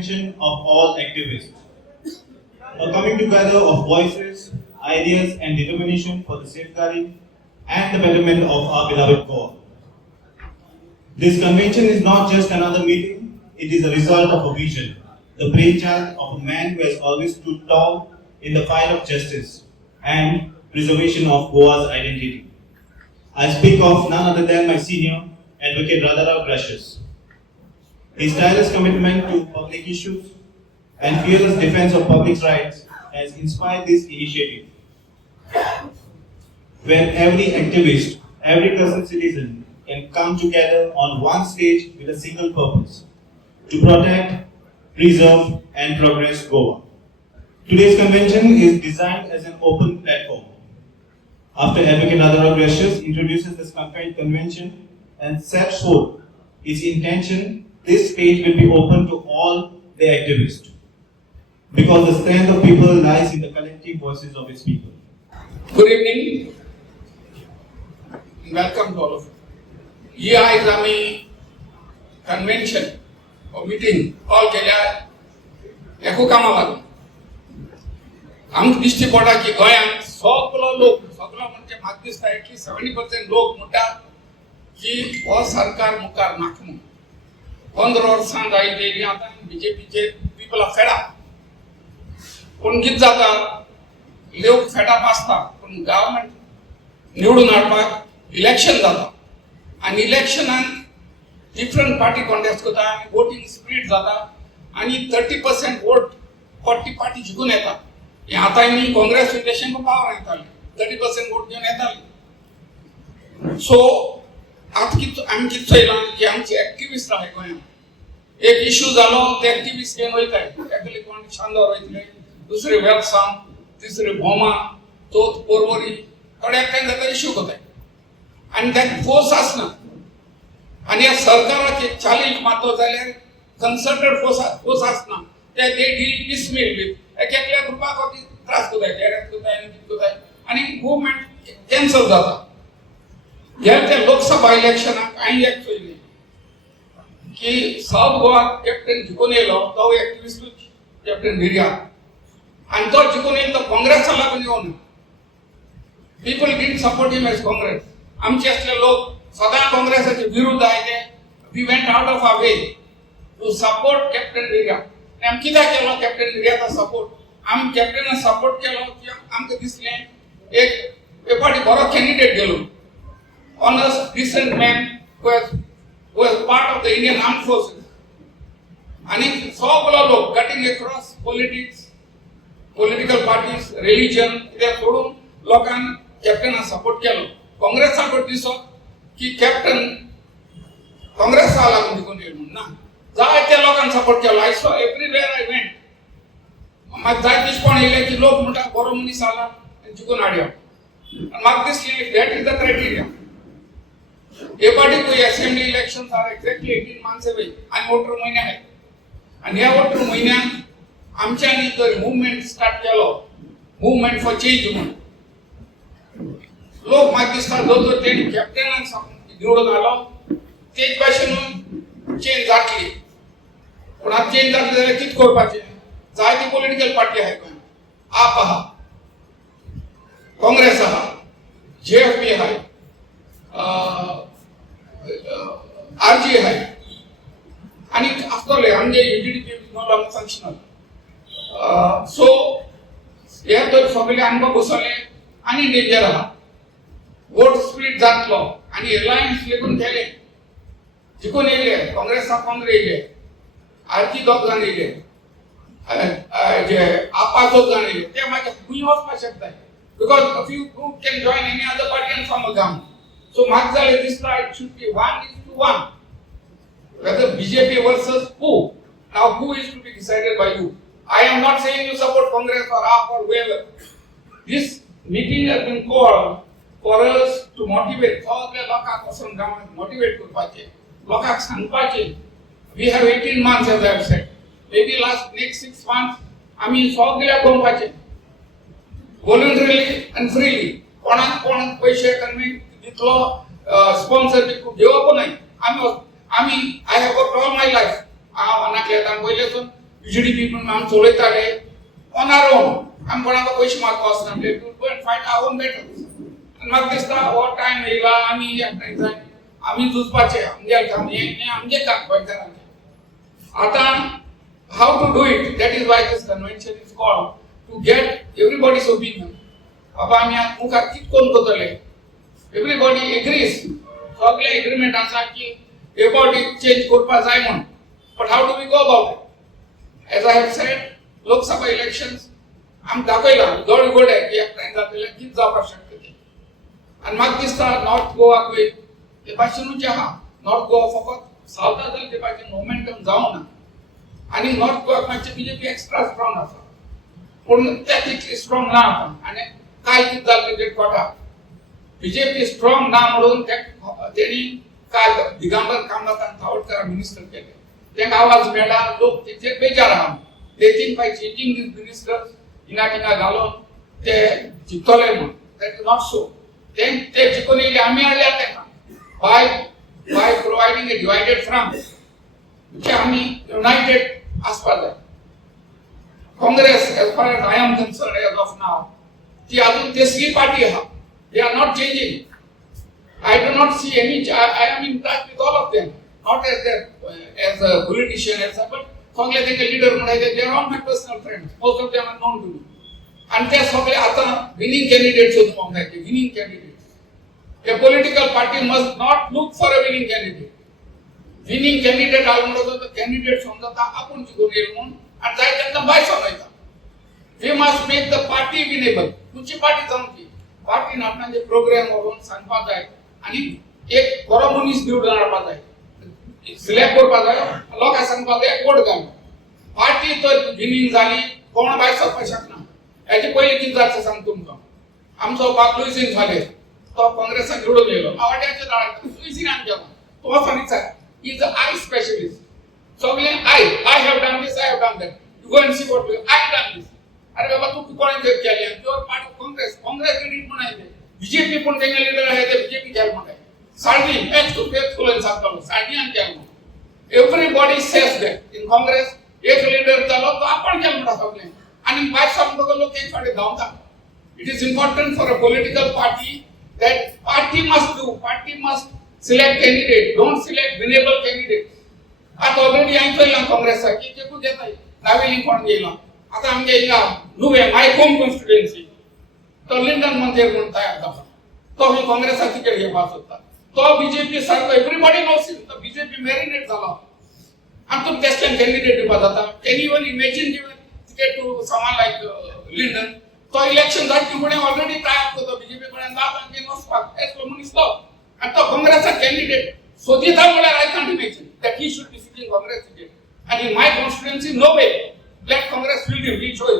convention of all activists, a coming together of voices, ideas, and determination for the safeguarding and the betterment of our beloved Goa. This convention is not just another meeting, it is a result of a vision, the brainchild of a man who has always stood tall in the fight of justice and preservation of Goa's identity. I speak of none other than my senior, Advocate Radharao Gracious. His tireless commitment to public issues and fearless defense of public rights has inspired this initiative, where every activist, every concerned citizen can come together on one stage with a single purpose: to protect, preserve, and progress Goa. Today's convention is designed as an open platform. After Advocate Radharao Gracious introduces this campaign convention and sets forth its intention, this stage will be open to all the activists, because the strength of people lies in the collective voices of its people. Good evening. Welcome to all of you. Here is आम्ही convention or meeting all केल्या एको कामा लागून. आमकां दिश्टी पडटा की गोंयांत सगळो म्हणजे म्हाका दिसता की 70% लोक म्हणटा की हो सरकार मुखार नाका म्हणून. 15 वर्सां जायली आतां बीजेपीचे पीपल आर फेड अप. पूण कितें जाता, लोक फेड अप आसता पूण गव्हर्नमेंट निवडून हाडपाक इलेक्शन जाता आनी इलेक्शनाक डिफरंट पार्टी कॉन्टेस्ट करता आनी वोटिंग स्प्लिट जाता आनी 30% वोट 40 पार्टी जिखून येता. हे आतां आमी काँग्रेस इलेक्शन पावर येताली 30% वोट घेवन येताली. सो आतां कितें आमी कितें चयलां की आमचे एक्टिविस्ट आहाय गोंयांत. एक इश्यू जालो ते एक्टिविस्ट घेवन वयताय. एकले कोण चांदोर वयतले, दुसरे वेलसांव, तिसरे बोमा, चौथ पोरवोरी, थोडे एकठांय जाता इश्यू कोताय आनी ताका फोर्स आसना. आनी ह्या सरकाराक एक चॅलेंज मारतो जाल्यार कंसल्टेड फोर्स आसना. ते डील पिसमेल विथ एकल्या ग्रुपाक त्रास कोताय, तेऱ्याक कोताय आनी कितें कोताय आनी मुवमेंट कॅन्सल जाता. ह्या त्या लोकसभा इलेक्शनाक हांवें एक चोयलें की साउथ गोवा कॅप्टन जिखून येयलो तो एक्टिविस्टूच कॅप्टन भिर्या आनी तो जिखून येयलो तो काँग्रेसा लागून येवना. People didn't support him as Congress. आमचे असले लोक सदां काँग्रेसाचे विरुद्ध आयले. We went out of our way to support captain भिर्या. आनी आमी कित्याक केलो कॅप्टन भिर्याचो सपोर्ट? आमी कॅप्टनाक सपोर्ट केलो की आमकां दिसलें एक फावटी बरो कॅन्डिडेट गेलो, honest, decent man who was part of the Indian Armed Forces. And सगळो लोक cutting across politics, political parties, religion, कित्याक सोडून लोकांनी कॅप्टनाक सपोर्ट केलो. काँग्रेसाक दिसो की कॅप्टन काँग्रेसा लागून जिखून येयलो म्हणून ना. जायत्या लोकांनी सपोर्ट केलो. I saw everywhere I went. म्हाका जाय दिसपण येयलें की लोक म्हणटा बरो मनीस आला आनी जिखून हाडया. आनी म्हाका दिसलें दॅट इज द क्रायटेरिया. हे पाटी कोई assembly elections are exactly 18 months away आणि वोटर महिने आहे. आणि ह्या वोटर महिन्यात आमच्यांनी तर मुवमेंट स्टार्ट केलो, मुवमेंट फॉर चेंज म्हणून. लोक म्हाका दिसता जो तेणी कॅप्टनाक निवडून हाडलो तेच भाशेन चेंज जातली. पूण आतां चेंज जातली जाल्यार कितें करपाचें? जायती पॉलिटिकल पार्टी आहाय गोंयांत. आप आहा, काँग्रेस आहा, JFP आहाय, RG आहाय आनी आसतले आमचे UGDP no longer functional. So हे तर सगळे आमकां बसले आनी डेंजर आहा. वोट स्प्लिट जातलो आनी एलायन्स लेगून केले. जिखून येयले काँग्रेसा 15 येयले, RG 2 जाण येयले, जे आपा 2 जाण येयले. ते मागीर खूंय वचपाक शकताय because a few group can join any other party end form a government. So Mark Zale this it should be 1:1. Whether BJP versus who? Now who is to be decided by you? I am not saying you support Congress or AAP or whoever. This meeting has been called for us to motivate all the local person government, motivate करपाचे, लोकांक सांगपाचे. We have 18 months as I have said. Maybe next 6 months आमी सगळ्या करपाचे. Voluntarily and freely. कोणाक पैसे कमी दितलो स्पॉन्सर घेवप नाही. आमी I have worked all my life. हांव नाकलेतान पयलेसून UGDP पण आम चलयताले ऑन आवर ओन आम कोणाक पयशे मागपाक वचना we go and fight our own battles आनी म्हाका दिसता हो टायम येयला आमी एकठांय आमी झुजपाचे आमगे काम गोंयकारांचे आता how to do it, that is why this convention is called, to get everybody's opinion. Aba आमी मुखार कितकोन करतले everybody agrees सगळे agreement आसा की everybody change करपा जाय म्हण but how do we go about it? As I have said, Lok Sabha elections आम दाखयला गड गोड आहे की एकठांय जातले कित जावपाक शकता ते आनी म्हाका दिसता नॉर्थ गोवाक ते भाशेनूच आहा नॉर्थ गोवा फकत सावथा जाल्यार ते भाशेन मोमेंटम जावना आणि नॉर्थ गोवा मातशें बीजेपी एक्स्ट्रा स्ट्रॉंग आसा पूण ते तितली स्ट्रॉंग ना आता आनी काय कितें जालें तेजेर कोटा बीजेपी स्ट्रॉंग ना म्हणून तेणी काय दिगंबर कामतान सावडकर मिनिस्टर केले तांकां आवाज मेळ्ळा लोक तेचेर बेजार आहा they think by changing this ministers इनाटिना घालून ते जिखतले म्हण दॅट इज नॉट सो ते जिखून येयले आमी हाडल्या तांकां by providing a divided front म्हणजे आमी युनायटेड आसपा जाय Congress as far as I am concerned as of now ती अजून तिसरी पार्टी आहा they are not changing I do not see any I am in touch with all of them not as a politician as but सगळे तेंचे leader म्हणायचे they are all my personal friends most of them are known to me आणि ते सगळे आता winning candidate सोदूंक जाय winning candidate A political party must not look for a winning candidate winning candidate आलो म्हणतो तो कॅन्डिडेट समजता आपण जिखून येईल म्हणून आणि जाय त्यांना बाय समजता we must make the party winnable तुमची पार्टी जमची पार्टीन आपणाचे प्रोग्राम वरून सांगपा जाय आणि एक बरो मनीस निवडून हाडपा जाय सिलेक्ट करपा जाय लोकांक सांगपा जाय वोट घाल पार्टी तर विनिंग जाली कोण बाय सरपा शकना हेचे पयलीं कितें जाता सांग तुमकां आमचो बाप लुईसीन झाले तो काँग्रेसान निवडून येयलो आवड्याचे दाळ लुईसीन आमच्या तो सांगितला he is an eye specialist. So I have done this, I have done that. You go and see what I have done this. अरे बाबा तू कोणी जर केले you are part of Congress credit म्हणायचे बीजेपी पण त्यांचे लीडर आहे ते बीजेपी केलं म्हणायचे साडी एच टू फेथफुल आणि सांगतो साडी आणि केलं everybody says that in Congress एक लीडर झालो तो आपण केलं म्हणा सगळे आणि बाय समजतो लोक एक कडे धावतात it is important for a political party that party must select candidate, don't select winnable candidates. आता ऑलरेडी आयला काँग्रेस की जे कुठे येत नावेली कोण गेला आता आमच्या इला नुवे माय होम कॉन्स्टिट्युएन्सी तो लिंडन मंदिर म्हणून तयार झाला तो मी काँग्रेसचा तिकीट घेवपाक सोदता तो बीजेपी सारको एव्हरीबॉडी नोस तो बीजेपी मॅरिनेट झाला आणि तो तेसल्यान कॅन्डिडेट दिवपा जाता can you imagine give ticket to someone like Lyndon. तो इलेक्शन जाती फुडें ऑलरेडी तयार करतो बीजेपी कडेन जाता आनी वचपाक एसलो मनीस तो आनी तो काँग्रेसचा कॅन्डिडेट सोदिता म्हळ्यार I can't imagine that he should be sitting Congress ticket आनी my constituency no way let Congress will be reach होय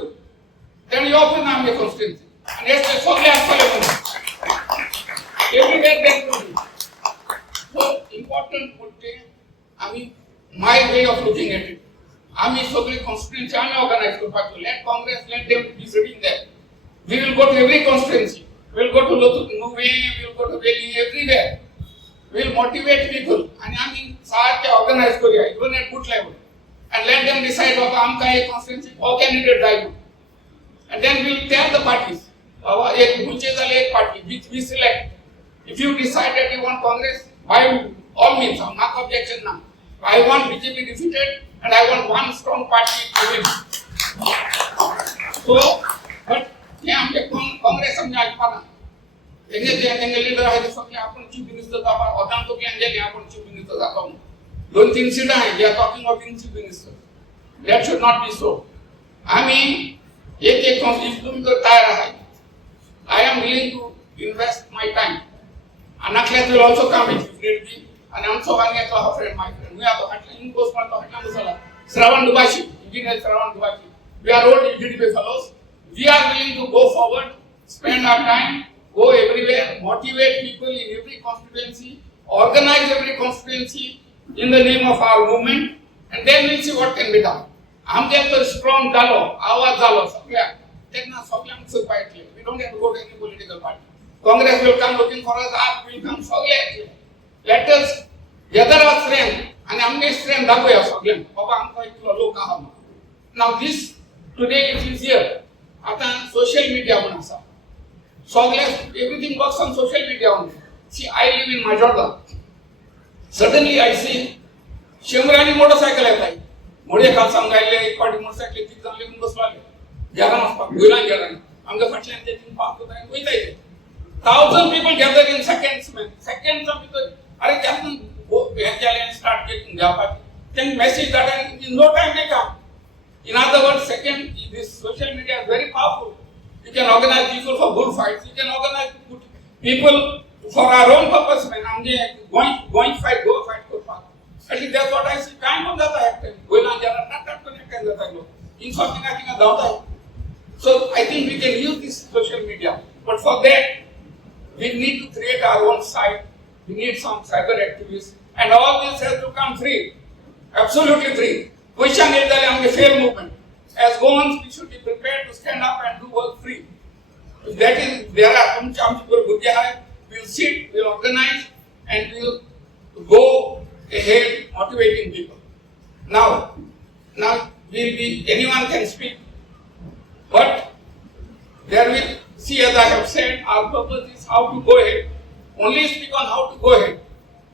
देन यू ओपन आमगे कॉन्स्टिट्युएन्सी आनी एसले सगळे आसतले म्हणून एव्हरीवेअर देट विल बी सो इम्पॉर्टंट म्हणजे आमी my way of looking at it आमी सगळी कॉन्स्टिट्युएन्सी आमी ऑर्गनायज करपाक let Congress let them be sitting there we will go to every constituency we will go to Nuve we will go to Valley everywhere we will motivate people and I mean सारखे organize करूया even at good level and let them decide बाबा आमका एक constituency all candidate जाय and then we will tell the parties बाबा एक गुंचे झाले एक party which we select if you decide that you want Congress by all means not objection now I want BJP defeated and I want one strong party to win so but हे आमचे काँग्रेस समजा आजपाना तेंगे leader आहे ते सगळे आपण chief minister जाता ओदान तो प्लॅन गेले आपण चीफ मिनिस्टर जातो दोन तीन सीट आहे जे talking of in chief minister that should not be so आम्ही एक एक कॉन्स्टिट्यूशन तर तयार आहे I am willing to invest my time अनाकले will also come if need आणि आमचो वांग्याचो हा फ्रेंड माय फ्रेंड मी आता हाटला इन पोस्ट मारतो हाटला मसाला Shravan Dubashi engineer Shravan Dubashi we are old UGDP fellows we are willing to go forward, spend our time, go everywhere, motivate people in every constituency, organize every constituency in the name of our movement, and then we'll see what can be done. आमचे तर strong झालो, आवाज झालो सगळ्या, त्यांना सगळ्यांक सपायतले. We don't have to go to any political party. Congress will come looking for us, AAP will come सगळे. Let us gather our strength, आणि आमगे strength दाखवूया सगळ्यांक. बाबा आमका इतलो लोक आहा. Now this today it is here. आता social media म्हणून असा. Everything works on social media only. See, I live in Majorda. Suddenly I see शेमरानी मोटरसायकल येत आहे. मोडे काल सांगायले एक पाठी मोटरसायकल किती चांगले घेऊन बसवाले. जगा नसता गोयला गेला. आमच्या फाटल्यान ते तीन पाहत होता गोयता येते. 1000 people gather in seconds man. Seconds of people. अरे त्यातून ह्याच्याने स्टार्ट केलं घ्या पाठी. Then message that in no time they come. In other words, second, this social media is very powerful. You can organize people for bullfights. You can organize people for our own purpose. Man, going fight, go fight, go fight. Actually, that's what I see. Kind of that I have. Going on, not connected that I know. In something I think about. So I think we can use this social media, but for that we need to create our own site. We need some cyber activists, and all this has to come free, absolutely free. Question is that the fair movement. As Goans, we should be prepared to stand up and do work free. If that is, there are some people, we'll sit, we'll organize, and we'll go ahead motivating people. Now we'll be, anyone can speak, but there will, see, as I have said, our purpose is how to go ahead. Only speak on how to go ahead.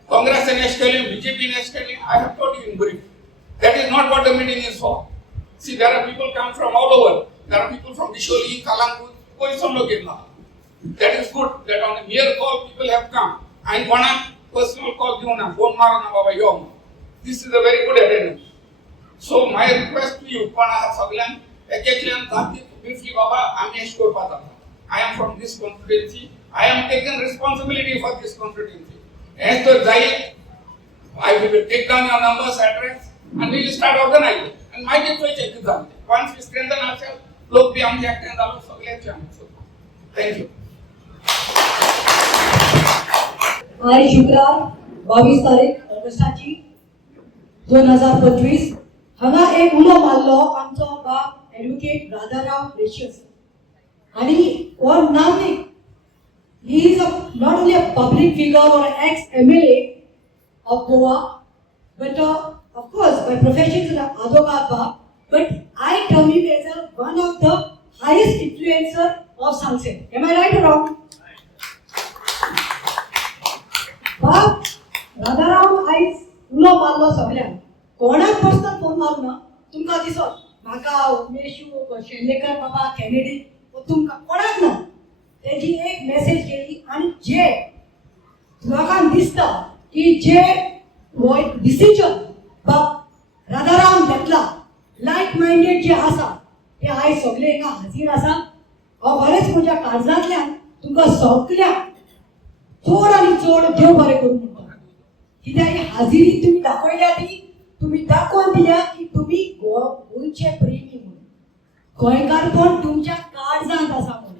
Congress and SKLM, BJP and SKLM, I have told you in brief. That is not what the meeting is for. See, there are people come from all over. There are people from Bisholi, Kalangu, that is good that on a mere call people have come. And one personal call, this is a very good attendance. So my request to you, briefly, Baba, I am from this constituency. I am taking responsibility for this constituency. As to Zayed, I will take down your numbers, address, and we will start organizing. And my example, once we strengthen ourselves, लोग भी हम देखते हैं दालों सगले chance. Thank you. आज शुक्रवार 22 तारीख ऑगस्टाची 2025 हांगा एक उलो मारलो आमचो बाप एडवोकेट राधाराम प्रेशियस आणि वो नागरिक he is not only a public figure or an ex-MLA of Goa, but of course by profession is an advocate baap, but I term him as one of the highest influencer of Sunset. Am I right or wrong? बाप राधाराम आयज उलो मारलो सगळ्यांक कोणाक personal phone मारून तुमकां दिसत म्हाका उमेशू शेंडेकर बाबा कॅनेडी तुमकां कोणाक ना तेजी एक मेसेज केली आणि जे लोकांक दिसता की जे डिसिजन बाप राधाराम घेतला लायक माइंडेड जे आसा ते आयज सगळे हिंगा हाजीर आसा हांव बरेच म्हज्या काळजांतल्यान तुमकां सगळ्यांक चड आनी चड देव बरें करूं म्हणटा कित्याक ही हाजिरी तुमी दाखयल्या ती तुमी दाखोवन दिल्या की तुमी गोंयचे प्रेमी म्हणून गोंयकारपण तुमच्या काळजांत आसा म्हणून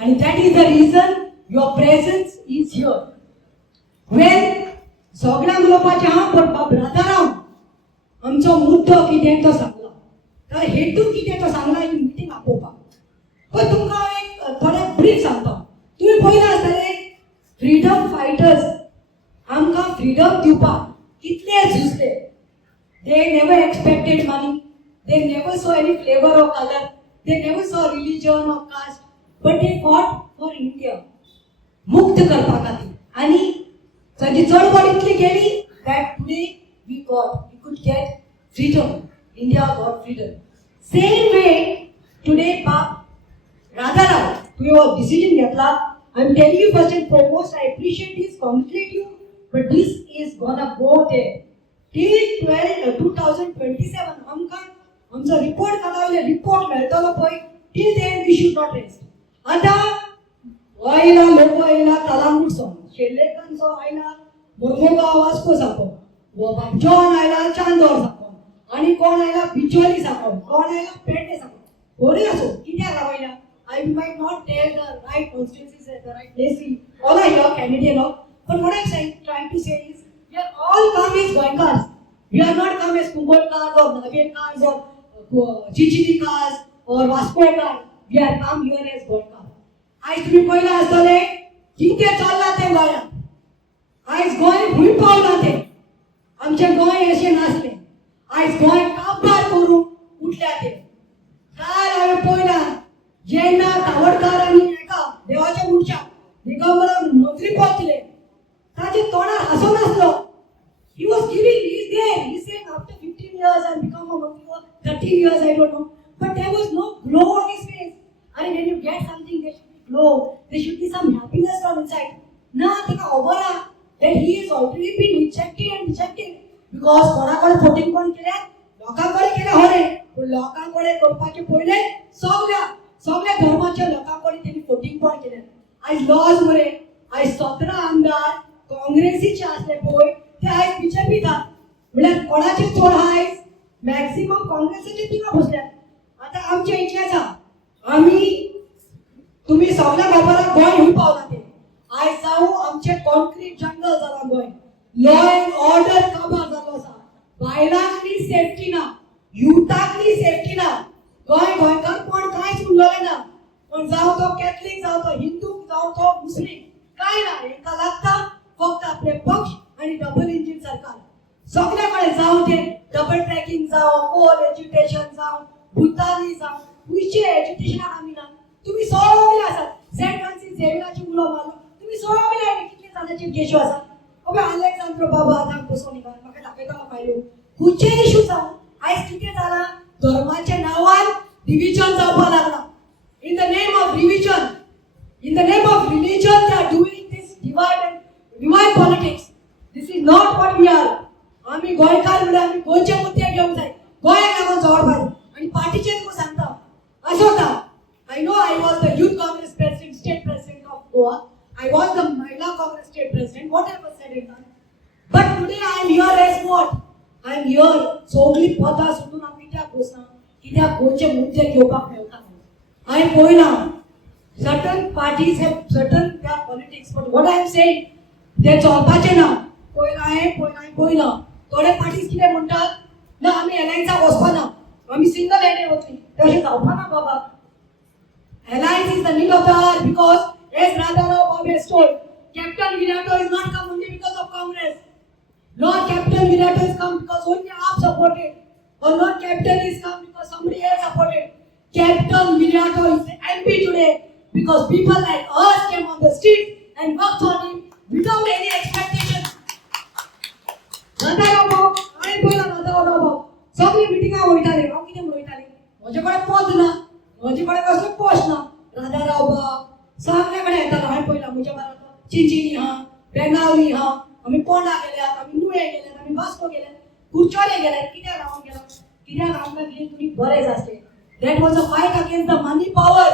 आणि that is the region your presence is here Wien सगळ्यांक उलोवपाचें आहा पण बाब राधाराम आमचो मुद्दो कितें तो सांगला तर हेतू कितें तो सांगला ही मिटींग आपोवपाक पण तुमकां एक थोडें ब्रीफ सांगता तुमी पयलें आसतलें फ्रीडम फायटर्स आमकां फ्रीडम दिवपाक कितले झुजले they never expected money they never saw any flavor or color they never saw religion or caste but they fought for India मुक्त करपा खातीर आनी ताची चळवळ इतली गेली that today we could get freedom India got freedom same way today बाप राधाराम तुवें हो डिसिजन घेतला I'm telling you first and foremost, I appreciate this, congratulate you, but this is gonna go there. Till 2027, आमचा report काढायला report मेळटलो पळय, till then we should not rest. आता आयला लोक आयला कालांगूट सॉंग, शेल्लेकन सॉंग आयला, मोरमुगांव वास्को सापो, जॉन आयला चांदोर सापो, आणि कोण आयला बिचोली सापो, कोण आयला पेडणे सापो. बरे असो, कित्याक रावयला? I might not tell the right constituencies at the right place. All are here, Canadian all. But what I'm trying to say is, we are all come as Goenkars. We are not come as Kumbolkars or Nagavenkars or Chichidikars or Vascokars. We are come here as Goenkars. आज तुम्ही पहिला असतले किती चालला ते गोंया आज गोंय भूई पावला ते आमचे गोंय असे नासले आज गोंय काबार करून उठल्या ते काल हांवें पळयला जेन्ना कावडकार आनी एका देवाच्या मनशाक दिगंबर मंत्री पद दिलें ताचे तोंडार हांसो नासलो. He was giving, he's there, he's saying after 15 years I've become a Mantri or 13 years, I don't know. But there was no glow on his face. And when you get something, there should be glow, there should be some happiness from inside. Na, teka obara that he has already been rejected and rejected. Because कोणाकडे voting कोण केल्या? लोकांकडे केल्या होरे. पण लोकांकडे करपाचे पहिले सगळ्या धर्माच्या लोकांकडे त्यांनी voting कोण केल्या. आज लॉज मरे, आज 17 आमदार काँग्रेसीचे असले पळय ते आयज बीजेपी जात म्हळ्यार कोणाचे चोड आयज मॅक्सिमम काँग्रेसीचे तिंगा बसल्यात. आता आमच्या इच्छा आसा आमी तुम्ही सगळ्या बाबराक गोंय घेवन पावला ते आयज जावं आमचे कॉन्क्रीट जंगल जाला गोंय लॉ अँड ऑर्डर काबार जालो आसा बायलांक नी सेफ्टी ना युथाक नी सेफ्टी ना गोंयकार कोण कांयच उरलेले ना पण जावं तो कॅथलीक जावं तो हिंदू जावं तो मुस्लीम काय ना हेका लागता फक्त आपले पक्ष आणि डबल इंजिन सरकार सगळ्याकडे जावं ते डबल ट्रॅकिंग जावं कोल एज्युकेशन जावं भुतानी जावं खुयचे एज्युकेशनाक आमी ना तुम्ही सगळे आसात सेंट फ्रांसीस झेवियराची मुलं मारलो तुम्ही सगळे कितले जाणांचेर केशो आसा अबे अलेक्झांद्रो बाबा आतां बसोन म्हाका दाखयता फायलो खुयचे इशू जावं आयज कितें जाला धर्माच्या नांवान डिव्हिजन जावपाक लागला in the name of revision in the name of religion they are doing this divide politics this is not what we are आम्ही गोंयकार म्हणजे आम्ही गोंयचे मुद्दे घेवंक जाय गोंयाक लागून झगड पाहिजे आणि पार्टीचे तुका सांगता असो होता I know I was the youth Congress president, state president of Goa. I was the Mahila Congress state president, whatever said and done. But today I am here as what? I am here. सगळी पदां सोडून आमी कित्याक बसना कित्याक गोंयचे मुद्दे घेवपाक मेळटा हांवें पळयलां certain parties have certain their politics but what I am saying ते चलपाचें ना पळयलां थोडे पार्टीज कितें म्हणटात ना आमी एलायन्साक वचपाना आमी सिंगल हँडेड वतली तशें जावपाना बाबा Alliance is the need of the hour because, as Radharao Babu has told, Captain Virato is not come only because of Congress. Not Captain Virato is come because only AAP supported. Or not Captain is come because somebody else supported. Captain Virato is the MP today because people like us came on the street and worked on him without any expectation. Radharao Babu, I am going to Radharao Babu. सगळी मिटिंगा वयताले हांव कितें म्हणटाले म्हजे कडेन पद ना म्हजे कडेन कसलो पोस्ट ना राधाराव बाब सगळे कडेन येतालो हांवें पळयलां म्हज्या बारात चिंचिनी हा बेंगावली हा आमी पोंडा गेल्यात आमी नुये गेल्यात आमी वास्को गेल्यात कुर्चोले गेल्यात कित्याक रावूंक गेला कित्याक आमकां कितें तुमी बरें जातलें that was a fight against the money power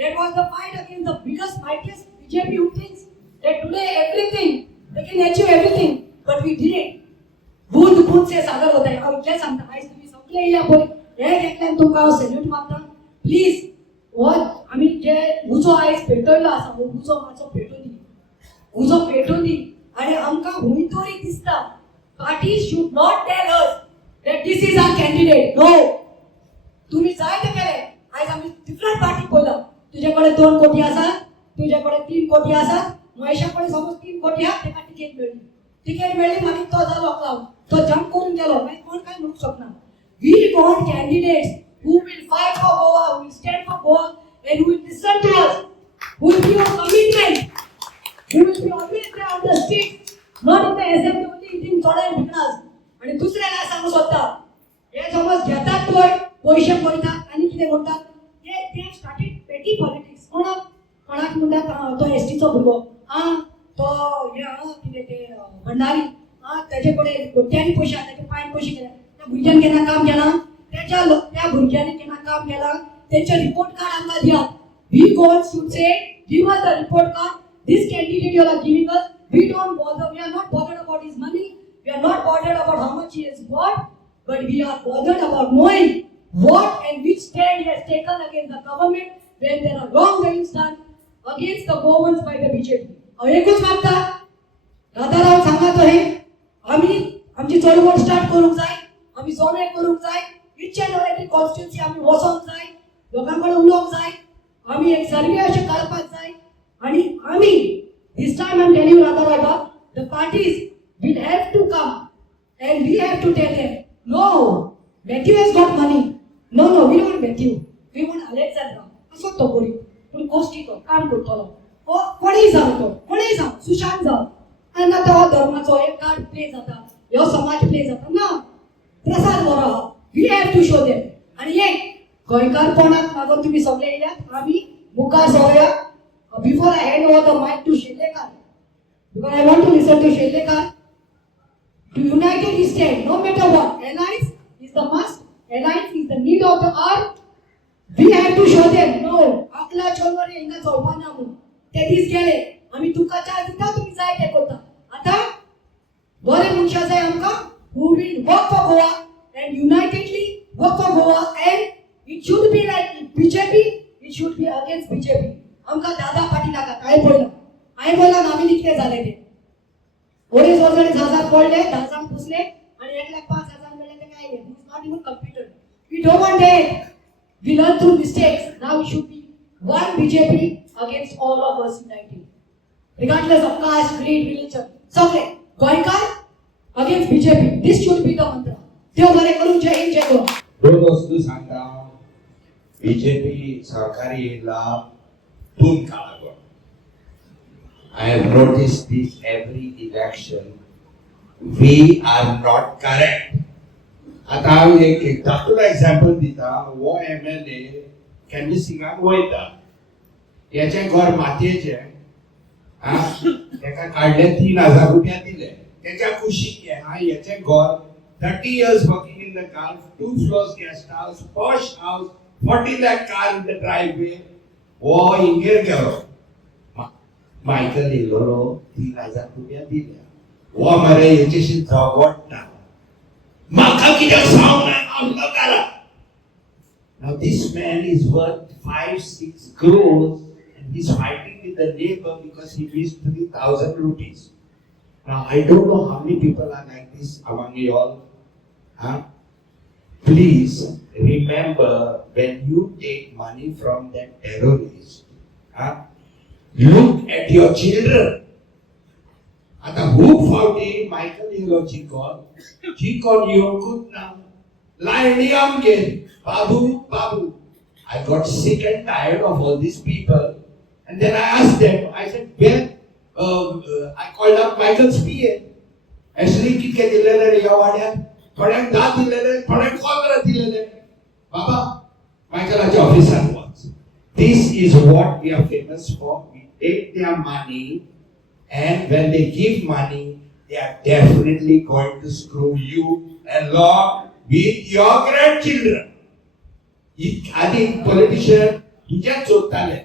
that was the fight against the biggest fightest BJP who thinks that today everything they can achieve everything but we did it बूंद बूंद से सागर होता है हांव इतलें सांगता आयज तुमी सगळे येयल्या पळय हे घेतल्यान तुमकां हांव सॅल्यूट मारता प्लीज हो आमी जे उजो आयज पेटयल्लो आसा हो उजो मातसो पेटोवन दी आनी आमकां हुंय तरी दिसता party should not tell us that this is our candidate no तुमी जाय ते केले आयज आमी डिफरंट पार्टी पळयला तुजे कडेन 2 कोटी आसा तुजे कडेन 3 कोटी आसा महेशा कडेन समज 3 कोटी आसा तेका तिकेट मेळ्ळी मागीर तो जालो क्लाउड तो जंप करून गेलो मागीर कोण काय म्हणूंक शकना we want candidates who will fight for Goa, who will stand for Goa, and who will listen to us, who will give a commitment, who will be always there on the street, not in the assembly only eating soda and bananas. आणि दुसऱ्याला सांगू शकता हे समज घेतात पळय पैसे पळयतात आनी कितें म्हणटात ते स्टार्टेड पेटी पॉलिटिक्स कोणाक म्हणटात तो एसटीचो भुरगो तो हे कितें ते भंडारी तेजे कडेन कोट्यांनी पयशे आसा तेजे पांय पयशे गेले त्या भुरग्यान केन्ना काम केलां त्या भुरग्याने केन्ना काम केलां तेंचे रिपोर्ट कार्ड आमकां दियात we goals to say give us the report card this candidate you are giving us we don't bother we are not bothered about his money we are not bothered about how much he has got but we are bothered about knowing what and which stand he has taken against the government when there are wrongdoings done against the governments by the BJP एकूच मागता राधाराव सांगातो हे आम्ही आमची चळवळ start करूंक जाय आम्ही जोमे करूंक जाय each and every constituency आम्ही वचोंक जाय लोकांकडे उलोवंक जाय आम्ही एक सर्वे अशें काडपाक जाय आणि आम्ही this time I am telling you Radharao the parties will have to come and we have to tell them no Matthew has got money no Matthew विमून अलेक्झांड्रा असो तो बरी पूण गोश्टीचो काम करतलो कोणीय जावं सुशांत जावं आनी ना तो धर्माचो एक कार्ड प्ले जाता ह्यो समाज प्ले जाता ना प्रसाद बरो आहा we have to show them आनी एक गोंयकारपणाक लागून तुमी सगळे येयल्यात आमी मुखार सवया before I hand over the mike to Shellekar because I want to listen to Shellekar united we stand no matter what alliance is the must alliance is the need of the hour we have to show them no akla cholwar इंगा चोळपाना म्हणून ते दीस गेले आमी तुका चार दिता तुम्ही जाय ते करता आता बरे मनशा जाय आमकां who will work for Goa and unitedly work for Goa and it should be like BJP it should be against BJP आमकां दादा पाटील नाका हांवें बोला आमी कितें जालें तें ओरेस वगैरे 10,000 पडले 10,000 पुसले आणि 1,05,000 मिळाले ते काय नाही not even computer we don't want that we learn through mistakes now we should be one BJP against all of us united regardless of caste creed religion सगळे गोंयकार against BJP this should be the mantra देव बरें करूं जय हिंद जय गोवा दोन वस्तू सांगता BJP सरकारी येयला 2 काळागो I have noticed this every election. We are not correct. आता हांव एक धाकटो एग्जांपल दिता वो MLA कॅन्डिसिंगाक वयता याचे घर मातयेचे ताका काडले 3,000 रुपया दिले त्याच्या खुशीक याचे घर 30 years working in the Gulf 2 floors guest house posh house 40 lakh car in the driveway वो इंगेर गेलो मायकल येयलो 3,000 रुपया दिल्या वो मरे हेचेशी झगडटा म्हाका कित्याक सांगना आमकां करा Now this man is worth 5-6 crores and he's fighting with the neighbor because he missed 3,000 rupees. Now I don't know how many people are like this among you all. Please remember when you take money from that terrorist, look at your children. आता खूप फावटी Michael येयलो चिकॉन येवंकूच ना लायनी आमगेर बाबू I got sick and tired of all these people and then I asked them I said where I called up Michael's PA actually कितके दिलेले रे ह्या वाड्याक थोड्यांक 10 दिलेले थोड्यांक 15 दिलेले बाबा मायकलाच्या ऑफिसांत वच This is what we are famous for. We take their money and when they give money, they are definitely going to screw you along with your grandchildren. आधी पॉलिटिशियन तुझ्या चोरताले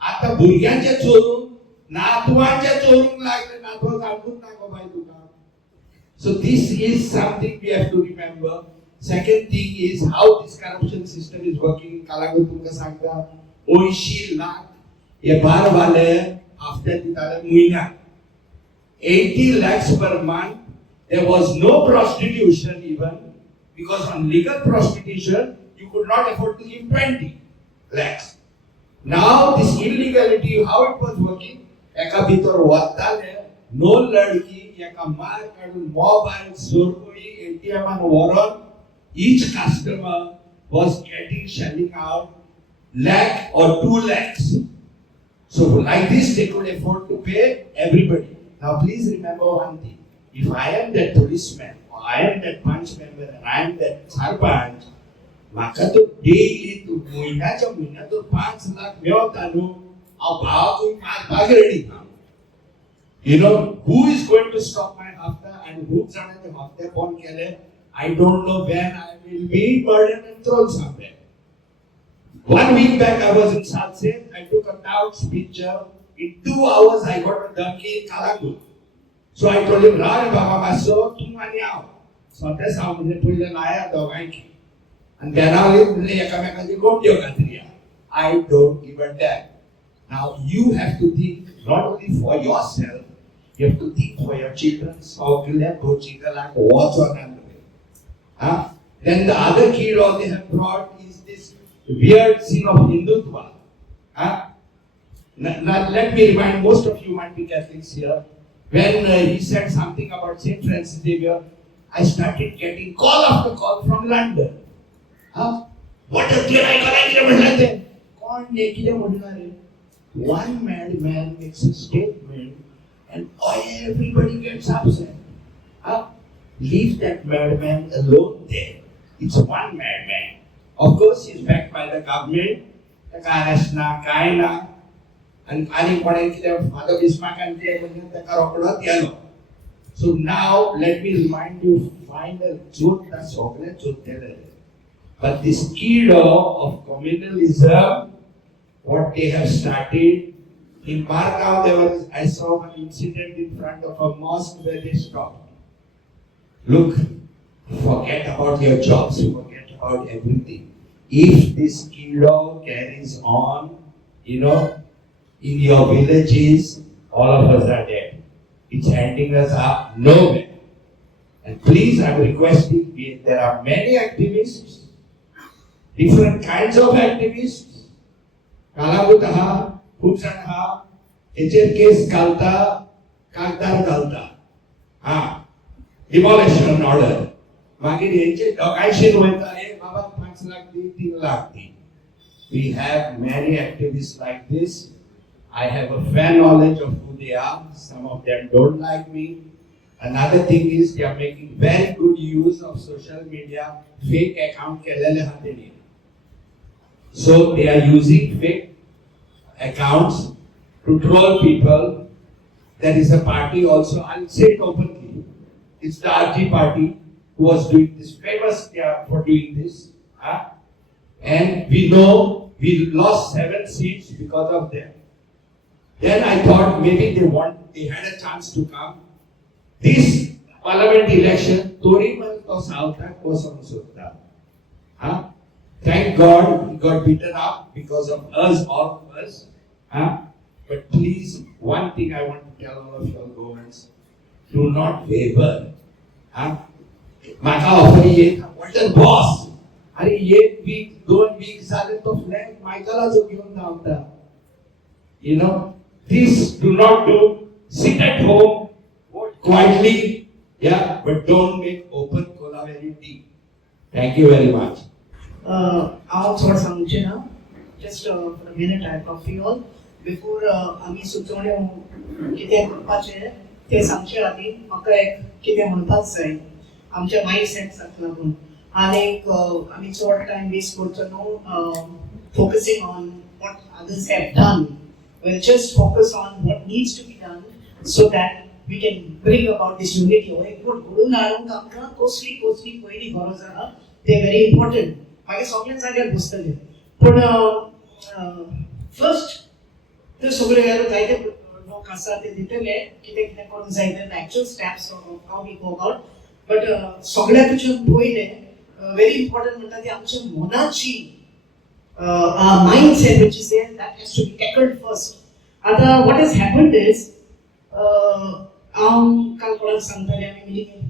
आता भुरग्यांचे चोरून नातवांचे चोरूंक लागले नातवा सांगून नाको बाय तुका So this is something we have to remember. Second thing is how this corruption system is working. कालागो तुमका सांगता 80 लाख ये बार वाले हफ्ते दिताले महिन्याक 80 lakhs per month. There was no prostitution even because on legal prostitution you could not afford to give 20 lakhs. Now this illegality, how it was working? एका भितर वताले no लड़की एका मार काढून मोबाईल चोरकोई ATM and व्हरून each customer was shelling out lakh or 2 lakhs. So like this they could afford to pay everybody. Now please remember one thing. If I am that policeman or I am that punch member and I am that sarpanch, म्हाका तो daily तू महिन्याच्या महिन्यात 5 लाख मेळता न्हू हांव भावाकूय मारपाक ready ना. You know who is going to stop my hafta and who जाणांचे हफ्ते बंद केले? I don't know when I will be burdened and thrown somewhere. 1 week back I was in Salsette. I took a couch picture. In 2 hours I got a donkey in Kalangut. So I told him, Rar Baba Maso, tum ani ao. So that's how we put the naya doganki. And then I I don't give a damn. Now you have to think not only for yourself, you have to think for your children. So what's on under. Then the other key law they have brought is this weird sin of Hindutva. Now let me remind, most of you might be Catholics here. When he said something about Saint Francis Xavier, I started getting call after call from London. What a सत्य नाही करायचं म्हणलं ते कोण किती म्हणणार आहे one madman makes a statement and everybody gets upset. Leave that madman alone there. It's one madman. Of course, he's backed by the government. The Karashna, Kaina, and Ali Padakita, Father Bismarck, and the Karokoda. So now, let me remind you, find a truth that's organized truth. But this kilo of communalism, what they have started, in Margao, I saw an incident in front of a mosque where they stopped. Look, forget about your jobs, forget about everything. If this kilo carries on, in your villages, all of us are dead. It's ending us up nowhere. And please, I'm requesting, there are many activists, different kinds of activists. Kalawat हा खूप जण हा याचे केस घालता कागदार घालता हा demolition order मागीर यांचे डोकायशीर वयता हे बाबा 5 लाख दी 3 लाख दी we have many activists like this. I have a fair knowledge of who they are. Some of them don't like me. Another thing is they are making very good use of social media, fake account kelele hateni. So they are using fake accounts to troll people. There is a party also, I'll say it openly. It's the RG party who was doing this, famous for doing this. And we know we lost 7 seats because of them. Then I thought maybe they had a chance to come. This parliament election, Tori Manto Sauta Kosam Sutta. Thank God he got beaten up because of us, all of us. But please, one thing I want to tell all of your governments, do not waver. Maka offer ye, what a boss! Are ye week, 2 weeks silent of land, Michael has given down. Please do not do, sit at home, vote quietly, but don't make open collaborative. Thank you very much. हांव चड सांगचें ना just for a minute I talk you all before आमी सुचोवण्यो कितें करपाचें तें सांगचे आदीं म्हाका एक कितें म्हणपाक जाय आमच्या मायंड सेट्साक लागून आनीक आमी चड टायम वेस्ट करचो न्हू focusing on what others have done we'll just focus on what needs to be done so that we can bring about this unity. एक घडून हाडूंक आमकां कसली पयली गरज आहा ते very important. मागीर सगळें जाग्यार बसतले पूण फर्स्ट ते सगळे जायते लोक आसा ते दितले कितें कितें करून जाय ते actual steps how we go about but सगळ्याकच्यान पयलें वेरी इम्पॉर्टंट म्हणटा ती आमच्या मनाची mindset which is there that has to be tackled first. What has happened is काल कोणाक सांगताले आमी मिटिंगेन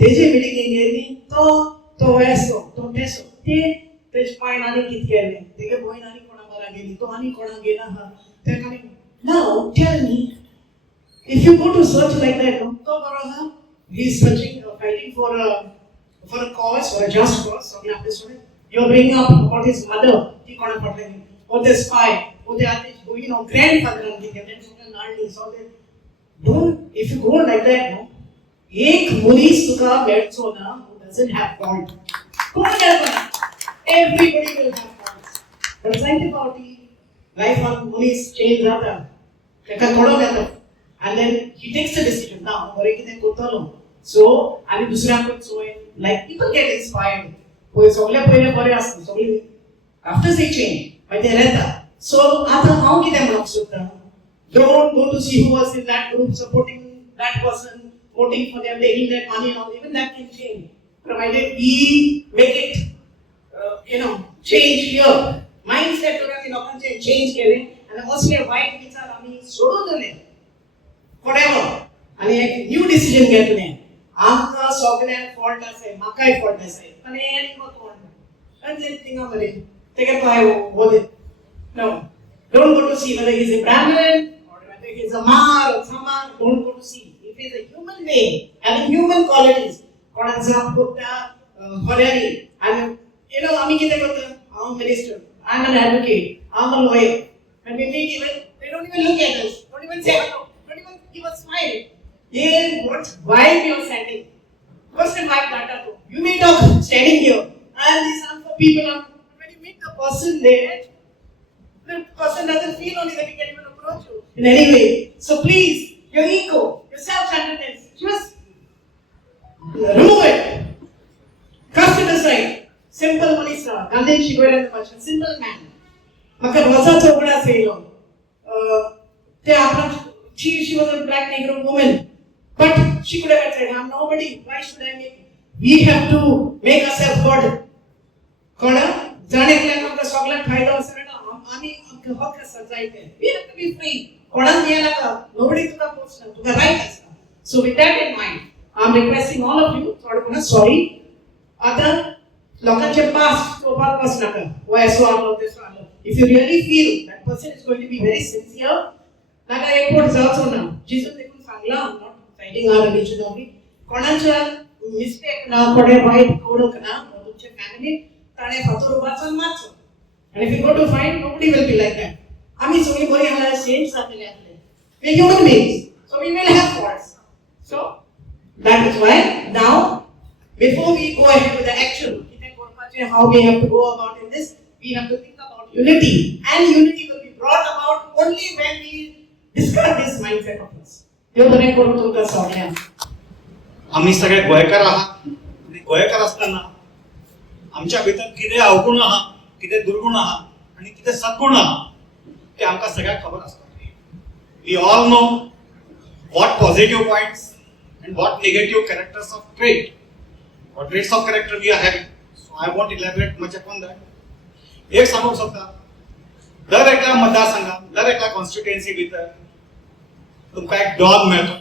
तेजे मिटिंगेन गेली तो वेसो तो तेसो तेज पायन आनी कित केलें तेगे भयण आनी कोणा बरा गेली तो आनी कोणा गेला हा तेका आनी now tell me if you go to search like that तो बरो हा he is searching fighting for a cause for a just cause सगळे आपले सोडे you're bringing up about his mother ती कोणा पडलेली or the spy or the grandfather and then something nalli so they don't if you go like that no एक मुनीस तुका मेळचो ना who doesn't have fault कोण करता everybody will have faults but जायते फावटी life on मुनीस change जाता तेका थोडो घेता and then he takes the decision now बरे कितें करतलो so आनी दुसऱ्याक चोय like people get inspired पय सगळे पयले बरे आसता सगळे आफ्टर से चेंज मागीर ते रेता सो आतां हांव कितें म्हणूंक सोदतां don't go to see who was in that group supporting that person voting for them taking that money and all even that can change provided we make it change here mindset लोकांनी लोकांचे change केले आणि असले वाईट विचार आम्ही सोडून दिले whatever आणि एक न्यू डिसिजन घेतले आमकां सगळ्यांक फॉल्ट आसा म्हाकाय फॉल्ट आसा पण any fault and then think about it take a pie over it no don't go to see whether he's a Brahmin or whether he's a Mar or Samar don't go to see if he's a human being having human qualities कोणाचा पुट्टा खोल्यारी आणि You know, आम्ही किती करतो? I'm a minister. I'm an advocate. I'm a lawyer. When we meet, even they don't even look at us. Don't even say hello. Don't even give a smile. Yeah, what? Why we are standing? Person like that. You may talk standing here, and these are for people. When you meet the person there, the person doesn't feel only that he can even approach you in any way. So please, your ego, your self-centeredness, just remove it. Cast it aside. Simple Manisa, Gandhi Shigwara Pasha, simple man. Maka Vasa Chopra Sailor. She was a black Negro woman. But she could have said, I'm nobody. Why should I make? We have to make ourselves God. Koda, जाने के लिए हमका chocolate खाई तो असर ना आमी हमका हक का सजाई है. We have to be free. कोड़ा नहीं लगा. Nobody तुका पूछना. तुका right है. So with that in mind, I'm requesting all of you. थोड़ा कोना sorry. Other लोकांचे past तो बात पास ना कर. वो ऐसा आलो तेसा आलो. If you really feel that person is going to be very sincere, नाका airport जाओ ना. Jesus देखून सांगला. I'm not fighting our religion only. कोणाच्या mistake ना कोडे वाईट कोडो कना तुमचे family ताणे फातोर वाचन macho. And if you go to find, nobody will be like that. आम्ही सगळी बरी आम्हाला saints जातले आसले. We human beings, so we will have faults. So that is why now, before we go ahead with the action, how we have to go about in this, we have to think about unity, and unity will be brought about only when we discard this mindset of us. देव बरे करून तुमका सगळ्या. आम्ही सगळे गोयकार आहात आणि गोयकार असताना आमच्या भितर किती अवगुण आहात, किती दुर्गुण आहात आणि किती सद्गुण आहात ते आमका सगळ्याक खबर असता. We all know what positive points and what negative characters of trait, what traits of character we are having. So I won't elaborate much upon that. एक सांगू शकता, दर एका मतदारसंघात, दर एका कॉन्स्टिट्युएन्सी भितर तुमका एक डॉन मेळतो.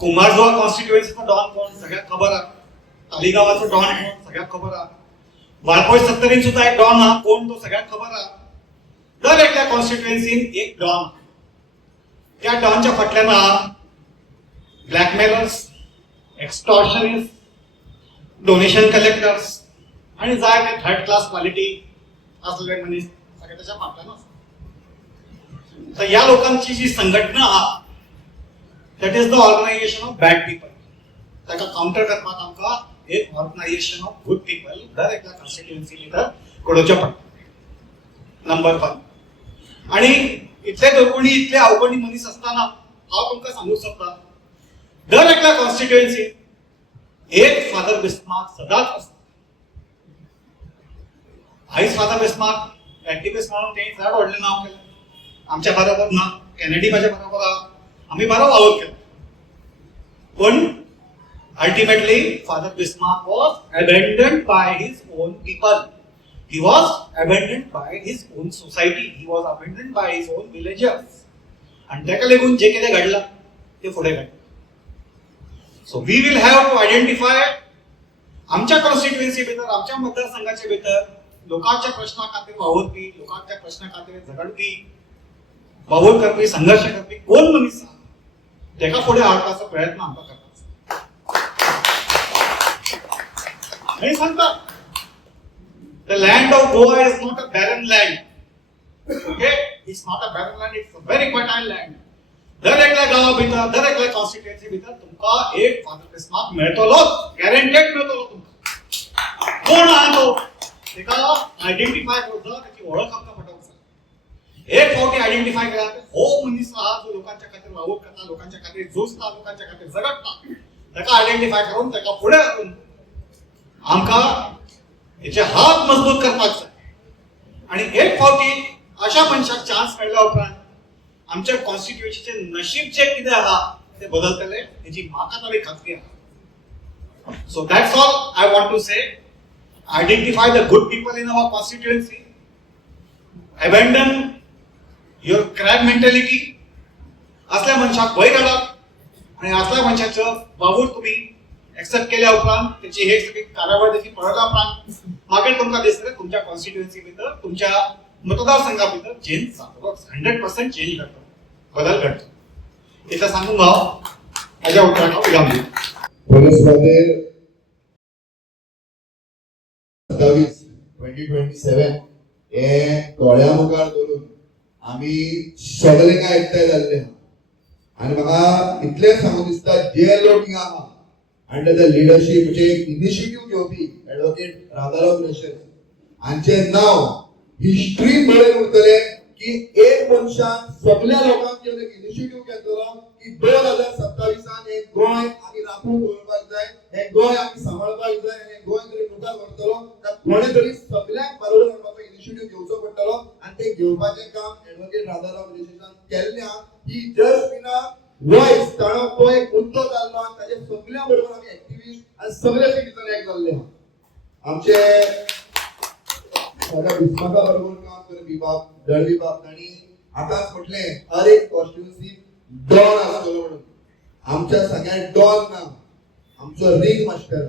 कुंभारजुवा कॉन्स्टिट्युएन्सीचो डॉन कोण सगळ्याक खबर आहा. तालिगांवाचो डॉन कोण सगळ्याक खबर आहा. वाळपय 70 सुद्धा एक डॉन आहा कोण तो सगळ्याक खबर आहा. दर एकल्या कॉन्स्टिट्युएन्सीन एक डॉन. त्या डॉनच्या फाटल्यान आहा ब्लॅकमेलर्स, एक्सटॉर्शनिस्ट, डोनेशन कलेक्टर्स आणि जाय ते थर्ड क्लास क्वालिटी असलेले मनीस सगळे त्याच्या फाटल्यान आसता. तर या लोकांची जी संघटना आहा that is the organization of bad people. ताका काउंटर करपाक आमकां एक ऑर्गनायझेशन ऑफ गुड पीपल दर एकल्या कॉन्स्टिट्युएन्सी भितर घडोवचें पडटा. नंबर 1. आणि इतले दुर्गुणी इतले अवगणी मनीस असताना हांव तुमकां सांगूंक सोदतां, दर एकल्या कॉन्स्टिट्युएन्सीत एक फादर बिस्मार्क सदांच आसता. आयज फादर बिस्मार्क एक्टिविस्ट म्हणून तें चड व्हडलें नांव केलें. आमच्या बरोबर ना, कॅनेडी म्हाज्या बरोबर आहा. आम्ही बरो वावर केलो. पण ultimately Father Bismarck was abandoned by his own people. He was abandoned by his own society. He was abandoned by his own villagers. आणि ताका लागून जे कितें घडलां ते फुडें घडलें. So we will have to identify आमच्या कॉन्स्टिट्युएन्सी भितर, आमच्या मतदारसंघाचे भितर लोकांच्या प्रश्ना खातीर वावरपी, लोकांच्या प्रश्ना खातीर झगडपी, वावर करपी, संघर्ष करपी कोण मनीस आहा तेका फुडें हाडपाचो प्रयत्न आमकां करपाचो. आणि सांगता the land of Goa is not a barren land. Okay, it's not a barren land, it's a very fertile land. दर एकल्या गावा भितर, दर एकल्या कॉन्स्टिट्युएन्सी भितर तुमका एक फादर बिस्मार्क मेळटलोच, गॅरंटेड मेळटलो तुमका. कोण आहा तो तेका आयडेंटिफाय करता, त्याची ओळख आमकां पटोवंक जाय. एक फावटी आयडेंटिफाय केला हो मनीस आहा जो लोकांच्या खातीर वावर करता, लोकांच्या खातीर झुजता, लोकांच्या खातीर झगडटा, ताका आयडेंटिफाय करून ताका फुडें हाडून आमकां हेचे हात मजबूत करपाक जाय. आणि एक फावटी अशा मनशाक चान्स मेळ्ळ्या उपरांत आमच्या कॉन्स्टिट्युएन्सीचे नशीब जे कितें आहा ते बदलतले हेची म्हाका तरी खात्री आहा. So that's all I want to say. Identify the good people in our constituency. abandon your crab mentality. असल्या मनशाक भय घालात आणि असल्या मनशाचं वावर तुम्ही एक्सेप्ट केल्या उपरांत त्याची हे सगळी कार्यावळ त्याची पळयल्या उपरांत मागीर तुमकां दिसतलें तुमच्या कॉन्स्टिट्युएन्सी भितर, तुमच्या मतदारसंघा भितर चेंज जातलोच. 100% चेंज घडटलो, बदल घडटलो. इतलें सांगून हांव म्हाज्या उतराक विराम दिता. परस्पर 2027 हे दोळ्या मुखार धरून आमी सगळ्यांक एकठांय जाल्ले आहा आनी म्हाका इतलें सांगूं दिसता जे लोक हिंगा आहा अंडर द लिडरशीप म्हणजे इनिशिएटिव्ह घेवपी ऍडव्होकेट राधाराम रेशस हांचे नांव हिस्ट्री बरयन उरतले की एक मनशान सगळ्या लोकांक घेवन एक इनिशिएटिव्ह घेतलो की 2027 हे गोंय आमी राखून दवरपाक जाय, हे गोंय आमी सांबाळपाक जाय, हे गोंय तरी मुखार व्हरतलो कोणे तरी सगळ्यांक बरोबर हाडपाचो इनिशिएटिव्ह घेवचो पडटलो आनी ते घेवपाचें काम ऍडव्होकेट राधाराम रेशसान केल्लें आहा. ही जस्ट बीन अ वॉइस ताणो तो एक मुद्दो जाल्लो आनी ताचे सगळ्या बरोबर आमी एक्टिविस्ट आनी सगळे सिटीजन एक जाल्ले आहा. आमचे सगळ्या बिस्माका बरोबर काम करपी बाब दळवी बाब तांणी आतांच म्हटलें हर एक कॉन्स्टिट्युएन्सी डॉन आसतलो म्हणून. आमच्या सगळ्यांक डॉन ना, आमचो रिंग मास्टर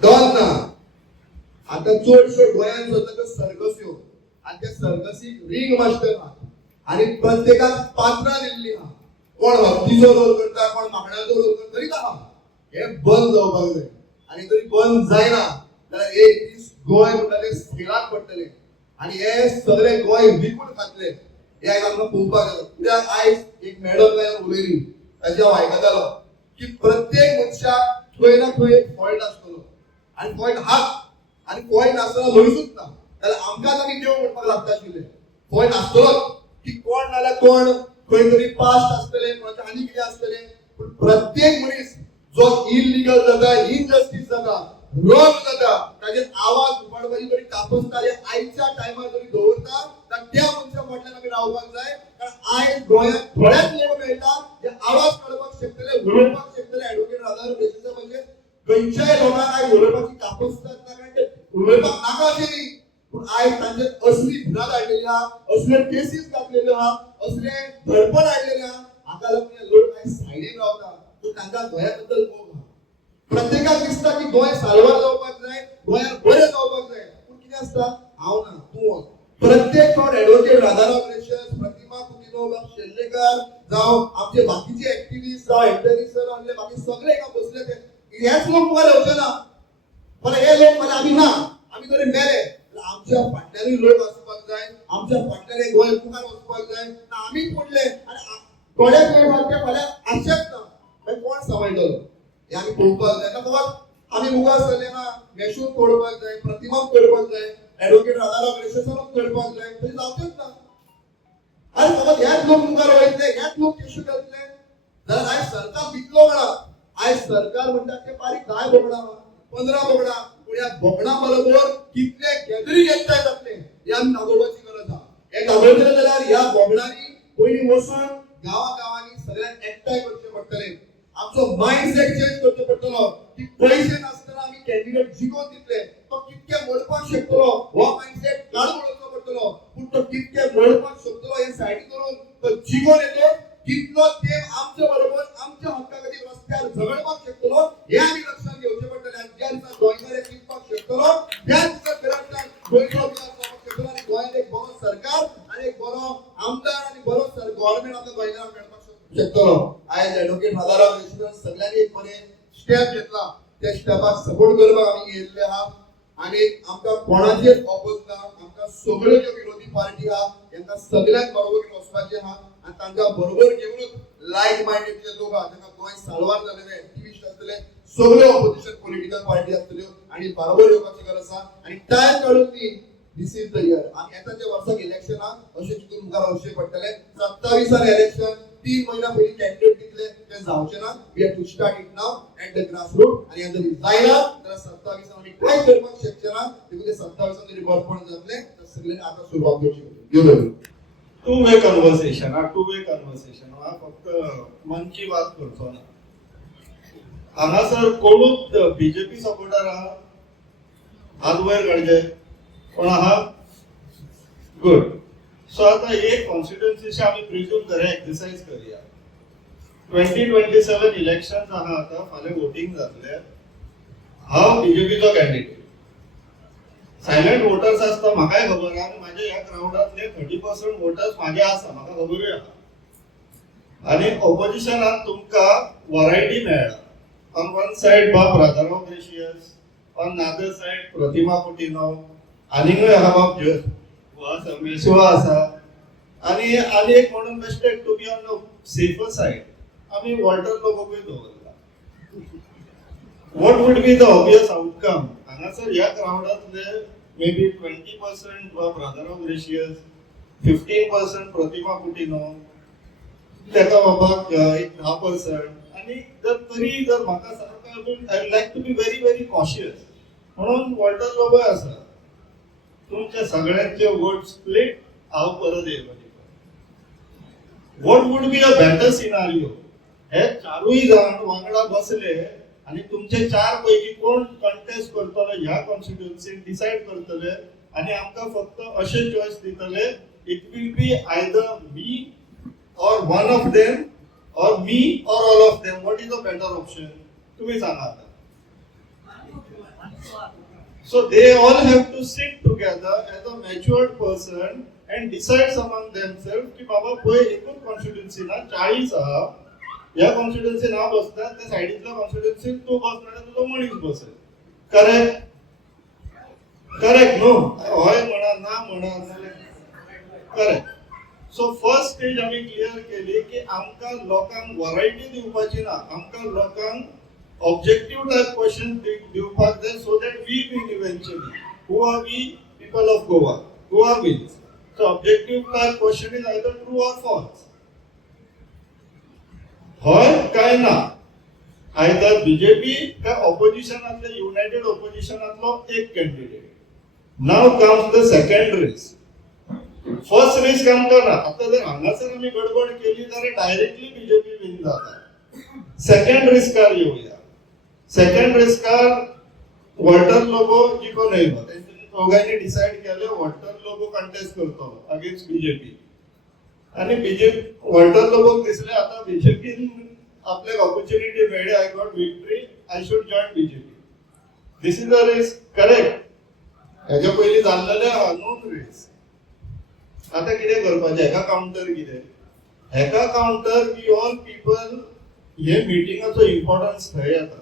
डॉन ना. आता चडशो गोंयांत जाता सर्कस्यो आनी त्या सर्कसीक रिंग मास्टर आहा आनी प्रत्येकाक पात्रां दिल्लीं आहा. कोण हत्तीचो रोल करता, कोण माकडाचो रोल करता, तरी आहा. हे बंद जावपाक जाय आनी जरी बंद जायना जाल्यार एक दीस गोंय म्हणटाले स्किलाक पडटले आनी हे सगळे गोंय विकून खातले. हे आयज आमकां पळोवपाक जाय. कित्याक आयज एक मॅडम लायन उलयली ताचे हांव आयकतालो की प्रत्येक मनशाक खंय ना खंय एक फॉल्ट आसतलो आनी फॉल्ट हाच आनी फॉल्ट नासतना मनीसूच ना जाल्यार आमकांच आमी देव म्हणपाक लागता आशिल्ले. फॉल्ट आसतलोच की कोण नाल्यार कोण खंय तरी पास्ट आसतले, कोणाचें आनी कितें आसतलें, पूण प्रत्येक मनीस जो इलिगल जाता, इनजस्टीस जाता, रॉंग जाता ताचेर आवाज उबाडपाची तरी कापसता आयच्या टायमार जरी दवरता तर त्या मनशा फाटल्यान आमी रावपाक जाय. कारण आयज गोंयांत थोड्याच लोक मेळटा जे आवाज काडपाक शकतले, उलोवपाक शकतले. ऍडव्होकेट राधाराम रेशसा म्हणजे खंयच्याय लोकांक आयज उलोवपाची कापसता ना, कारण ते उलोवपाक नाका अशें न्ही, पूण आयज तांचेर असली भिरांत हाडलेली आहा, असले केसीस घातलेल्यो आहा, असले धडपण हाडलेले आहा. हाका लागून हे लोक आयज सायडीन रावता. पूण तांकां गोंया बद्दल मोग आहा. प्रत्येकाक दिसता की गोंय साल्वार जावपाक जाय, गोंयात बरें जावपाक जाय, पूण कितें आसता हांव ना तूं वच. प्रत्येक फावट ऍडव्होकेट राधाराम रेशस, प्रतिमा कुतिनो, शेल्लेकर जावं आमचे बाकीचे एक्टिविस्ट जावं इंटरव्ह्यूसर आसले बाकी सगळे एका बसले ते हेच लोक मुखार येवचे ना. पण हे लोक म्हणजे आमी ना, आमी जरी मेले आमच्या फाटल्यानूय लोक आसपाक जाय, आमच्या फाटल्यान गोंय मुखार वचपाक जाय. आमी पडले आनी थोडे फाल्यां आशेच ना मागीर कोण सांबाळटलो हे आमी पळोवपाक जाय. फकत आमी मुखार सरले ना, मेशून तोडपाक जाय, प्रतिमाक तोडपाक जाय, ऍडव्होकेट राधाराम रेशसाक तोडपाक जाय, तरी जावचेच ना. आनी फकत ह्याच लोक मुखार वयतले, ह्याच लोक केशू घातले जाल्यार आयज सरकार जितलो म्हणा, आयज सरकार म्हणटा ते बारीक 10 बोगडा 15 बोगडा, पूण ह्या बोगडा बरोबर कितले गॅदरींग एकठांय जातले हे आमी दाखोवपाची गरज आहा. हे दाखोवतले जाल्यार ह्या बोगडांनी पयलीं वचून गांवांनी सगळ्यांक एकठांय करचे पडटले. आमचो माइंडसेट चेंज करचो पडटलो की पयशे नासतना आमी कॅन्डिडेट जिखोवन दितले, तो कितके मोडपाक शकतलो हो माइंडसेट काडून उडोवचो पडटलो. पूण तो कितके मोडपाक शकतलो हे सायडीन करून तो जिखोवन येतो, कितलो तेम आमच्या बरोबर आमच्या हक्का खातीर रस्त्यार झगडपाक शकतलो हे आमी लक्षात घेवचें पडटलें. आनी ज्या दिसा गोंयकार एक जिखपाक शकतलो त्या दिसा खऱ्यांतल्यान गोंयचो विकास जावपाक शकतलो आनी गोंयांत एक बरो सरकार आनी एक बरो आमदार आनी बरो गव्हर्नमेंट आमकां गोंयकारांक मेळपाक शकतलो. आयज ऍडव्होकेट राधाराम रेशसान सगळ्यांनी एक बरें स्टेप घेतला. त्या स्टेपाक सपोर्ट करपाक आमी येयल्ले आहा आनी आमकां कोणाचेर ऑपोज ना. आमकां सगळ्यो ज्यो विरोधी पार्टी आहा तांकां सगळ्यांक बरोबर घेवन वचपाचें आहा आनी तांकां बरोबर घेवनूच लायक मायंडेड जे लोक आहा तांकां गोंय साल्वार जाल्ले एक्टिविस्ट आसतले, सगळ्यो ऑपोजिशन पॉलिटिकल पार्टी आसतल्यो आनी बरोबर येवपाची गरज आहा. आनी टायम काडून ती दिस इज द इयर. आनी येताच्या वर्साक इलेक्शन आहा, अशें चिंतून मुखार वचचें पडटलें. 27 इलेक्शन 3 महिना पयलीं कॅन्डिडेट दितले ते जावचे ना. We have to start it now at the grass root. आनी जर जायना जाल्यार 27 आमी कांय करपाक शकचे ना. देखून 27 जरी बरपण जातलें तर सगळ्यांनी आतां सुरवात करची पडटली. टू वे कन्वर्सेशन हा फक्त मन की बात करचो ना. हांगासर कोणूच बीजेपी सपोर्टर आहा हात वयर काडचे कोण आहा गुड. सो आता एक कॉन्स्टिट्युएन्सीची आमी प्रिज्यूम करूया, एक्सरसाइज करूया. 2027 इलेक्शन आहा आता, फाल्यां वोटिंग जातले. हांव बीजेपीचो कॅन्डिडेट. सायलेंट वोटर्स आसता म्हाकाय खबर आहा आनी म्हाज्या ह्या ग्राउंडांतले 30% वोटर्स म्हाजे आसा, म्हाका खबरूय आहा. आनी ऑपोजिशनान तुमकां वरायटी मेळ्ळा. ऑन वन सायड बाब Radharam ratios, on the other side Pratima Coutinho, आनीकूय आहा बाब वो आसा मेसुआ आसा आणि एक म्हणून bested to be on the safer side आम्ही वॉल्टर लोबोकूय दवरला. What would be the obvious outcome? हांगासर ह्या क्राउडांतले maybe 20% वा ब्रदर ऑफ ग्रेशियस, 15% प्रतिमा कुटिनो, तेका बाबाक एक 10% आणि तरी जर म्हाका सारका I like to be very very cautious म्हणून वॉल्टर लोबोय आसा. तुमच्या सगळ्यांचे वोट स्प्लिट हांव परत येयलो. What would be a better scenario? हे चारूय जाण वांगडा बसले आणि तुमचे 4 पैकी कोण कंटेस्ट करतले ह्या कॉन्स्टिट्युएन्सीन डिसाइड करतले आणि आमकां फक्त अशे चॉइस दितले. इट विल बी आयदर मी और वन ऑफ देम और मी और all of them. What is a better option? तुम्ही सांगा आता. So they all have to sit together as a matured person and decides among themselves की बाबा पळय एकूच कॉन्स्टिट्युएन्सी ना 40 आहा, ह्या कॉन्स्टिट्युएन्सी ना बसता त्या साइडीतल्या कॉन्स्टिट्युएन्सीन तू बसना तुजो मनीस बसय. करेक्ट? करेक्ट न्हू? हय म्हणा ना म्हणा करेक्ट. सो फर्स्ट स्टेज आमी क्लियर केली की आमकां लोकांक वरायटी दिवपाची ना, आमकां लोकांक objective type question दिवपाक जाय so that we win eventually. Who are we? People of Goa. Goa wins. So objective type question is either true or false. होय काय ना? either BJP काय oppositionातले united oppositionातलो एक candidate. Now comes the second risk. First risk आमकां ना. आता जर हांगासर आमी गडबड केली जाल्यार डायरेक्टली BJP विन जाता. सेकंड रिस्कार येऊया. सेकंड रिस्कार वॉल्टर लोबो जिखून येयलो. दोघांनी डिसाइड केले वॉल्टर लोबो कंटेस्ट करतो अगेन्स्ट बीजेपी आणि बीजेपी वॉल्टर लोबोक दिसले आता बीजेपीन आपल्याक ऑपॉर्च्युनिटी मेळ्ळी. I got victory, I should join BJP. This is a risk. Correct? हेच्या पयलीं जाल्लेले आहा नोन रिस्क. आता कितें करपाचें? हेका काउंटर कितें? हेका काउंटर की ऑल पीपल हे मिटिंगाचो इम्पॉर्टन्स थंय येता.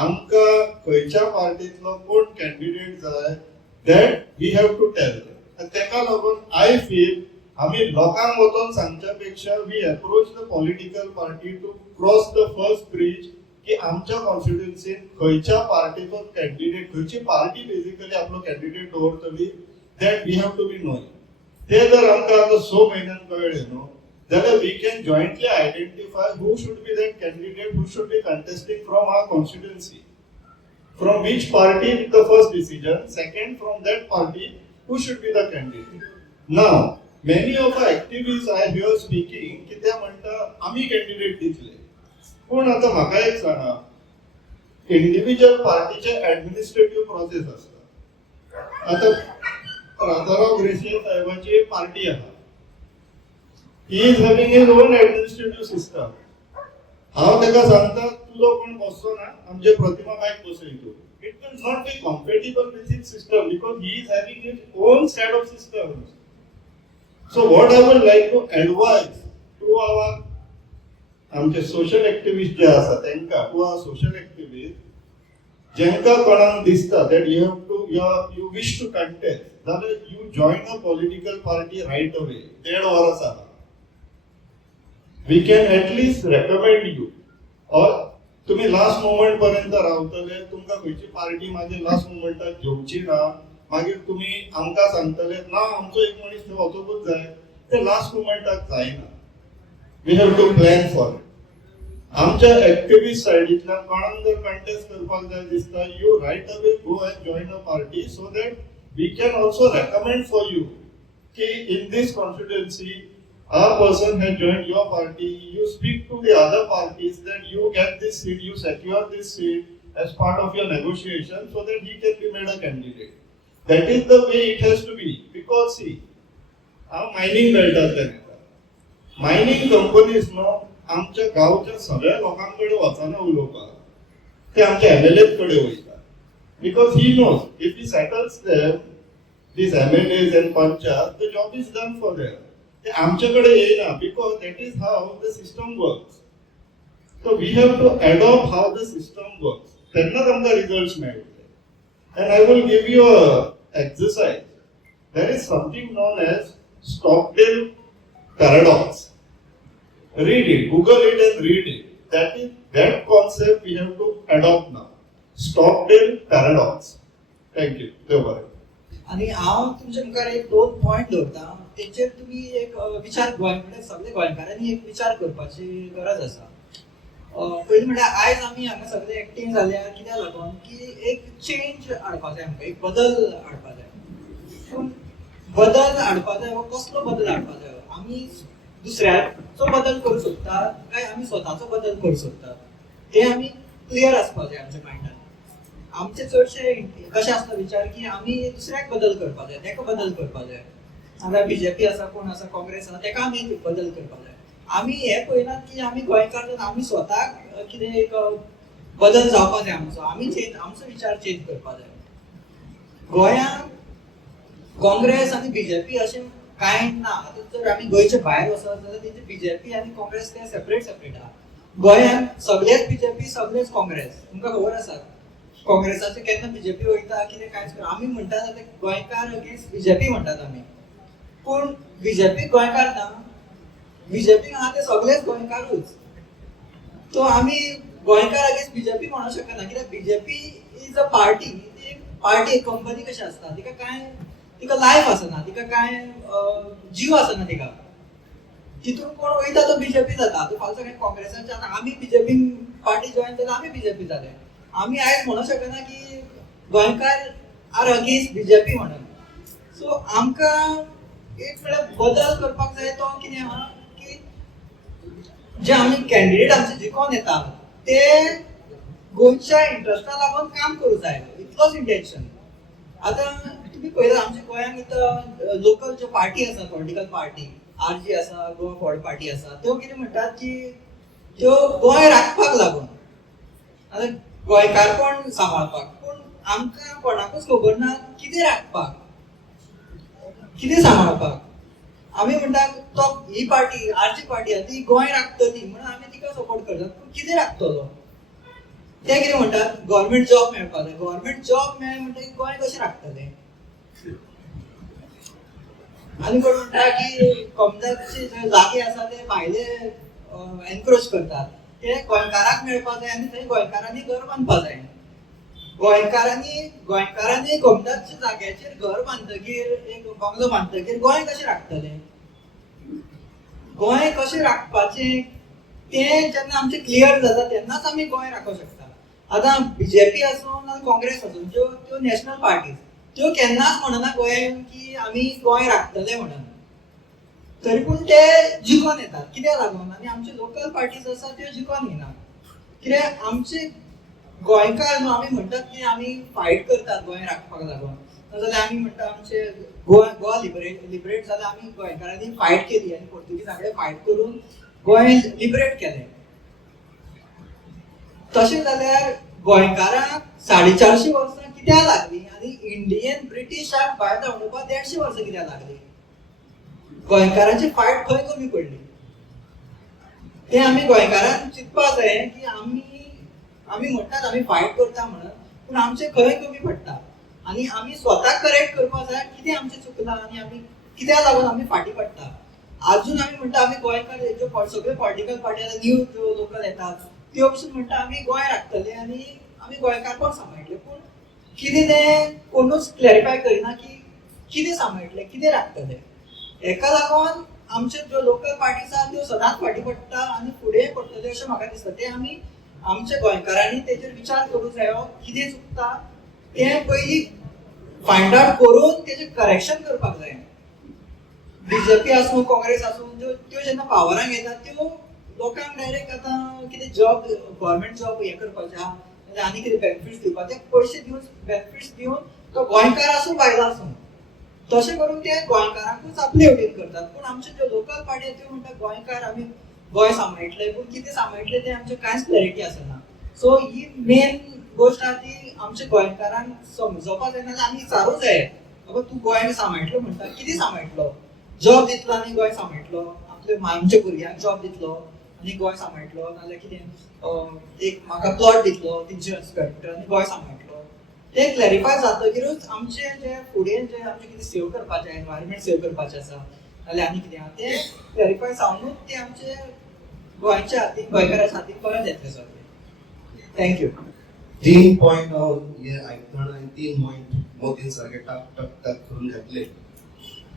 आमकां खंयच्या पार्टींतलो कोण कॅन्डिडेट जाय that we have to tell. तेका लागून आय फील आमी लोकांक वचोन सांगच्या पेक्षा we approach the political party to cross the first bridge की आमच्या कॉन्स्टिट्युएन्सीन खंयच्या पार्टीचो कॅन्डिडेट, खंयची पार्टी बेसिकली आपलो कॅन्डिडेट दवरतली that we have to be knowing. ते जर आमकां आतां 6 म्हयन्यान कळ्ळें न्हू then we can jointly identify who should be that candidate who should be contesting from our constituency, from which party with the first decision, second from that party who should be the candidate. Now many of our activists I hear speaking की ते म्हणटा आम्ही candidate दितले. पण आता म्हाका एक सांगा, इंडिव्हिज्युअल पार्टीचे ऍडमिनिस्ट्रेटिव्ह प्रोसेस असता. आता राजाराव ग्रेसियस साहेबाची एक पार्टी आहा. He is having his own administrative system. हांव तेका सांगता तुजो कोण बसचो ना आमचे प्रतिमा बायक बसयतो. It will not be compatible with his system because he is having his own set of systems. So what I would like to advise to our आमचे social activists जे आसा तेंका, to our social activists जेंका कोणाक दिसता that you wish to contest, जाल्यार you join a political party right away. 1.5 वर्स आहा. We can at least recommend you. or तुम्ही लास्ट मोमेंट पर्यंत रावतले, तुमकां खंयची पार्टी मागीर लास्ट मोमेंटाक घेवची ना, मागीर तुम्ही आमकां सांगतले ना आमचो एक मनीस थंय वचोकूच जाय, ते लास्ट मोमेंटाक जायना. We have to plan for it. आमच्या एक्टिव्हिस्ट सायडींतल्यान कोणाक जर कंटेस्ट करपाक जाय दिसता, you right away go and join a party so that we can also recommend for you की in this constituency a person has joined your party, you speak to the other parties that you get this seat, you secure this seat as part of your negotiation so that he can be made a candidate. That is the way it has to be. Because see, our mining belt आहे. Mining companies no आमच्या गावच्या सगळ्या लोकांकडे वचना उलोवपाक, ते आमच्या MLA कडे वयता. Because he knows if he settles them, these MLAs and panchayat, the job is done for them. ते आमच्याकडे येईना because that is how the system works. So we have to adopt how the system works. तेन्नाच आमकां results मेळटले. And I will give you a exercise. There is something known as Stockdale paradox. Read it, Google it and read it. That concept we have to adopt now. Stockdale paradox. Thank you. देव बरें. आणि हांव तुमच्या मुखार एक 2 point दवरता तेचेर तुम्ही एक विचार म्हणजे सगळे गोंयकारांनी एक विचार करपाची गरज आसा. पयलीं म्हळ्यार आयज आमी हांगा सगळे एकठांय जाल्यार कित्याक लागून की एक चेंज हाडपा जाय आमकां, एक बदल हाडपा जाय. पूण बदल हाडपा जाय हो कसलो बदल हाडपा जाय? आमी दुसऱ्याचो बदल करूं सोदतात काय आमी स्वताचो बदल करूं सोदतात? ते आमी क्लियर आसपा जाय आमच्या मायंडान. आमचे चडशे कशें आसता विचार की आमी दुसऱ्याक बदल करपा जाय, तेका बदल करपा जाय. हांगा बीजेपी आसा, कोण आसा, काँग्रेस आसा, तेका आमी बदल करपा जाय. आमी हें पळयनात की आमी गोंयकार जावन आमी स्वताक कितें एक बदल जावपा जाय आमचो. आमचो विचार चेंज करपा जाय. गोंयांत काँग्रेस आनी बीजेपी अशें कांय ना. आतां जर आमी गोंयचे भायर वचत जाल्यार तेंचे बीजेपी आनी काँग्रेस ते सेपरेट आहा. गोंयांत सगळेच बीजेपी सगळेच काँग्रेस. तुमकां खबर आसा काँग्रेसाचे केन्ना बीजेपी वयता कितें कांयच करना. आमी म्हणटात आतां गोंयकार अगेन्स्ट बीजेपी म्हणटात आमी. पूण बीजेपी गोंयकार ना. बीजेपी आहा ते सगळेच गोंयकारूच. सो आमी गोंयकार अगेन्स्ट बीजेपी म्हणूं शकना कित्याक बीजेपी इज अ पार्टी. ती पार्टी एक कंपनी कशी आसता, तिका लायफ आसना, तिका कांय जीव आसना तिका. तितून कोण वयता तो बीजेपी जाता. तो फाल्यां सगळें काँग्रेसाचे आतां आमी बीजेपी पार्टी जॉयन जाल्यार आमी बीजेपी जाले. आमी आयज म्हणूं शकना की गोंयकार आर अगेन्स्ट बीजेपी म्हणून. सो आमकां एक म्हळ्यार बदल करपाक जाय तो कितें आहा की जे आमी कॅन्डिडेट आमचे जिखोन येता ते गोंयच्या इंट्रस्टा लागून काम करूं जाय. इतलोच इंटेन्शन. आतां तुम्ही पळयलां आमच्या गोंयांत इथं लोकल ज्यो पार्टी आसा, पॉलिटिकल पार्टी, आरजी आसा, गोवा फॉर्ड पार्टी आसा, त्यो कितें म्हणटात की त्यो गोंय राखपाक लागून. आतां गोंयकार कोण सांबाळपाक. पूण आमकां कोणाकूच खबर ना कितें राखपाक, कितें सांबाळपाक. आमी म्हणटात तो ही पार्टी आरजी पार्टी आहा ती गोंय राखतली म्हणून आमी तिका सपोर्ट करतात. पूण कितें राखतलो? ते कितें म्हणटात गव्हर्मेंट जॉब मेळपाक जाय. गव्हर्मेंट जॉब मेळ्ळें म्हणटकीर गोंय कशें राखतलें? आनी कोण म्हणटा की कमदाचे जे जागे आसा ते भायले एनक्रोच करतात. ते गोंयकाराक मेळपाक जाय आनी थंय गोंयकारांनी घर बांदपा जाय. गोंयकारांनी कमदाच्या जाग्याचेर घर बांदतकीर एक बंगलो बांदतकीर गोंय कशें राखतलें? गोंय कशें राखपाचें तें जेन्ना आमचें क्लियर जाता तेन्नाच आमी गोंय राखूंक शकता. आतां बीजेपी आसूं ना काँग्रेस आसूं त्यो नॅशनल पार्टीज त्यो केन्नाच म्हणना गोंयान की आमी गोंय राखतले म्हणून. तरी पूण ते जिखोन येतात. कित्याक लागून? आनी आमचे लोकल पार्टीज आसा त्यो जिखोन येना. कित्याक आमचे गोंयकार न्हू आमी म्हणटात की आमी फायट करतात गोंय राखपाक लागून. नाजाल्यार आमी म्हणटा आमचे गोवा लिबरेट जाल्यार आमी गोंयकारांनी फायट केली आनी पोर्तुगीजां कडेन फायट करून गोंय लिबरेट केलें. तशें जाल्यार गोंयकारांक 450 वर्सां कित्याक लागली आनी इंडियन ब्रिटिशाक भायर धांवडोवपाक 150 वर्सां कित्याक लागली? गोंयकारांची फायट खंय कमी पडली? ते आमी गोंयकारांक चिंतपाक जाय की आमी म्हणटात आमी फायट करता म्हणून, पूण आमचें खंय कमी पडटा आनी आमी स्वताक करेक्ट करपाक जाय कितें आमचें चुकलां आनी आमी कित्याक लागून आमी फाटीं पडटा. आजून आमी म्हणटा आमी गोंयकार ज्यो सगळ्यो पॉलिटिकल पार्टी आतां न्यू ज्यो लोकल येतात त्यो पसून म्हणटा आमी गोंय राखतले आनी आमी गोंयकार कोण सांबाळटले. पूण कितें तें कोणूच क्लॅरिफाय करिना की कितें सांबाळटले, कितें राखतले. हेका लागून आमच्यो ज्यो लोकल पार्टीज आसा त्यो सदांच फाटीं पडटा आनी फुडें पडटल्यो अशें म्हाका दिसता. ते आमी आमच्या गोंयकारांनी तेचेर विचार करूंक जायो. कितें चुकता तें पयलीं फायंड आउट करून तेचें करेक्शन करपाक जाय. बीजेपी आसूं काँग्रेस आसूं त्यो जेन्ना पावरांक येतात त्यो लोकांक डायरेक्ट आतां कितें जॉब गव्हर्मेंट जॉब हें करपाचें आहा नाजाल्यार आनी कितें बेनिफिट्स दिवपाचे पयशे दिवन बेनिफिट्स दिवन तो गोंयकार आसूं भायलो आसूं तशें करून ते गोंयकारांकूच आपले वटेन करतात. पूण आमच्यो ज्यो लोकल पार्टी त्यो म्हणटा गोंयकार आमी गोंय सांबाळटले पूण कितें सांबाळटले तें आमचें कांयच क्लॅरिटी आसना. सो ही मेन गोश्ट आहा ती आमच्या गोंयकारांक समजोवपाक जाय नाजाल्यार आमी विचारूं जाय बाबा तूं गोंय सांबाळटलो म्हणटा कितें सांबाळटलो? जॉब दितलो आनी गोंय सांबाळटलो? आमच्या भुरग्यांक जॉब दितलो आनी गोंय सांबाळटलो? नाजाल्यार कितें एक म्हाका प्लॉट दितलो 300 स्क्वेअर मीटर आनी गोंय सांबाळटलो? ते क्लॅरिफाय जातकीरूच आमचे जे फुडें जे आमचे कितें सेव करपाचें एनवायरमेंट सेव करपाचें आसा नाल्यार आनी कितें आहा तें क्लॅरिफाय जावनूच ते आमचे गोंयच्या हातीक गोंयकाराच्या हातीक परत येतलें सगळें थँक्यू 3 पॉइंट हे ऐकताना 3 पॉइंट मोदीन सारखे टाक टाक टाक करून घातले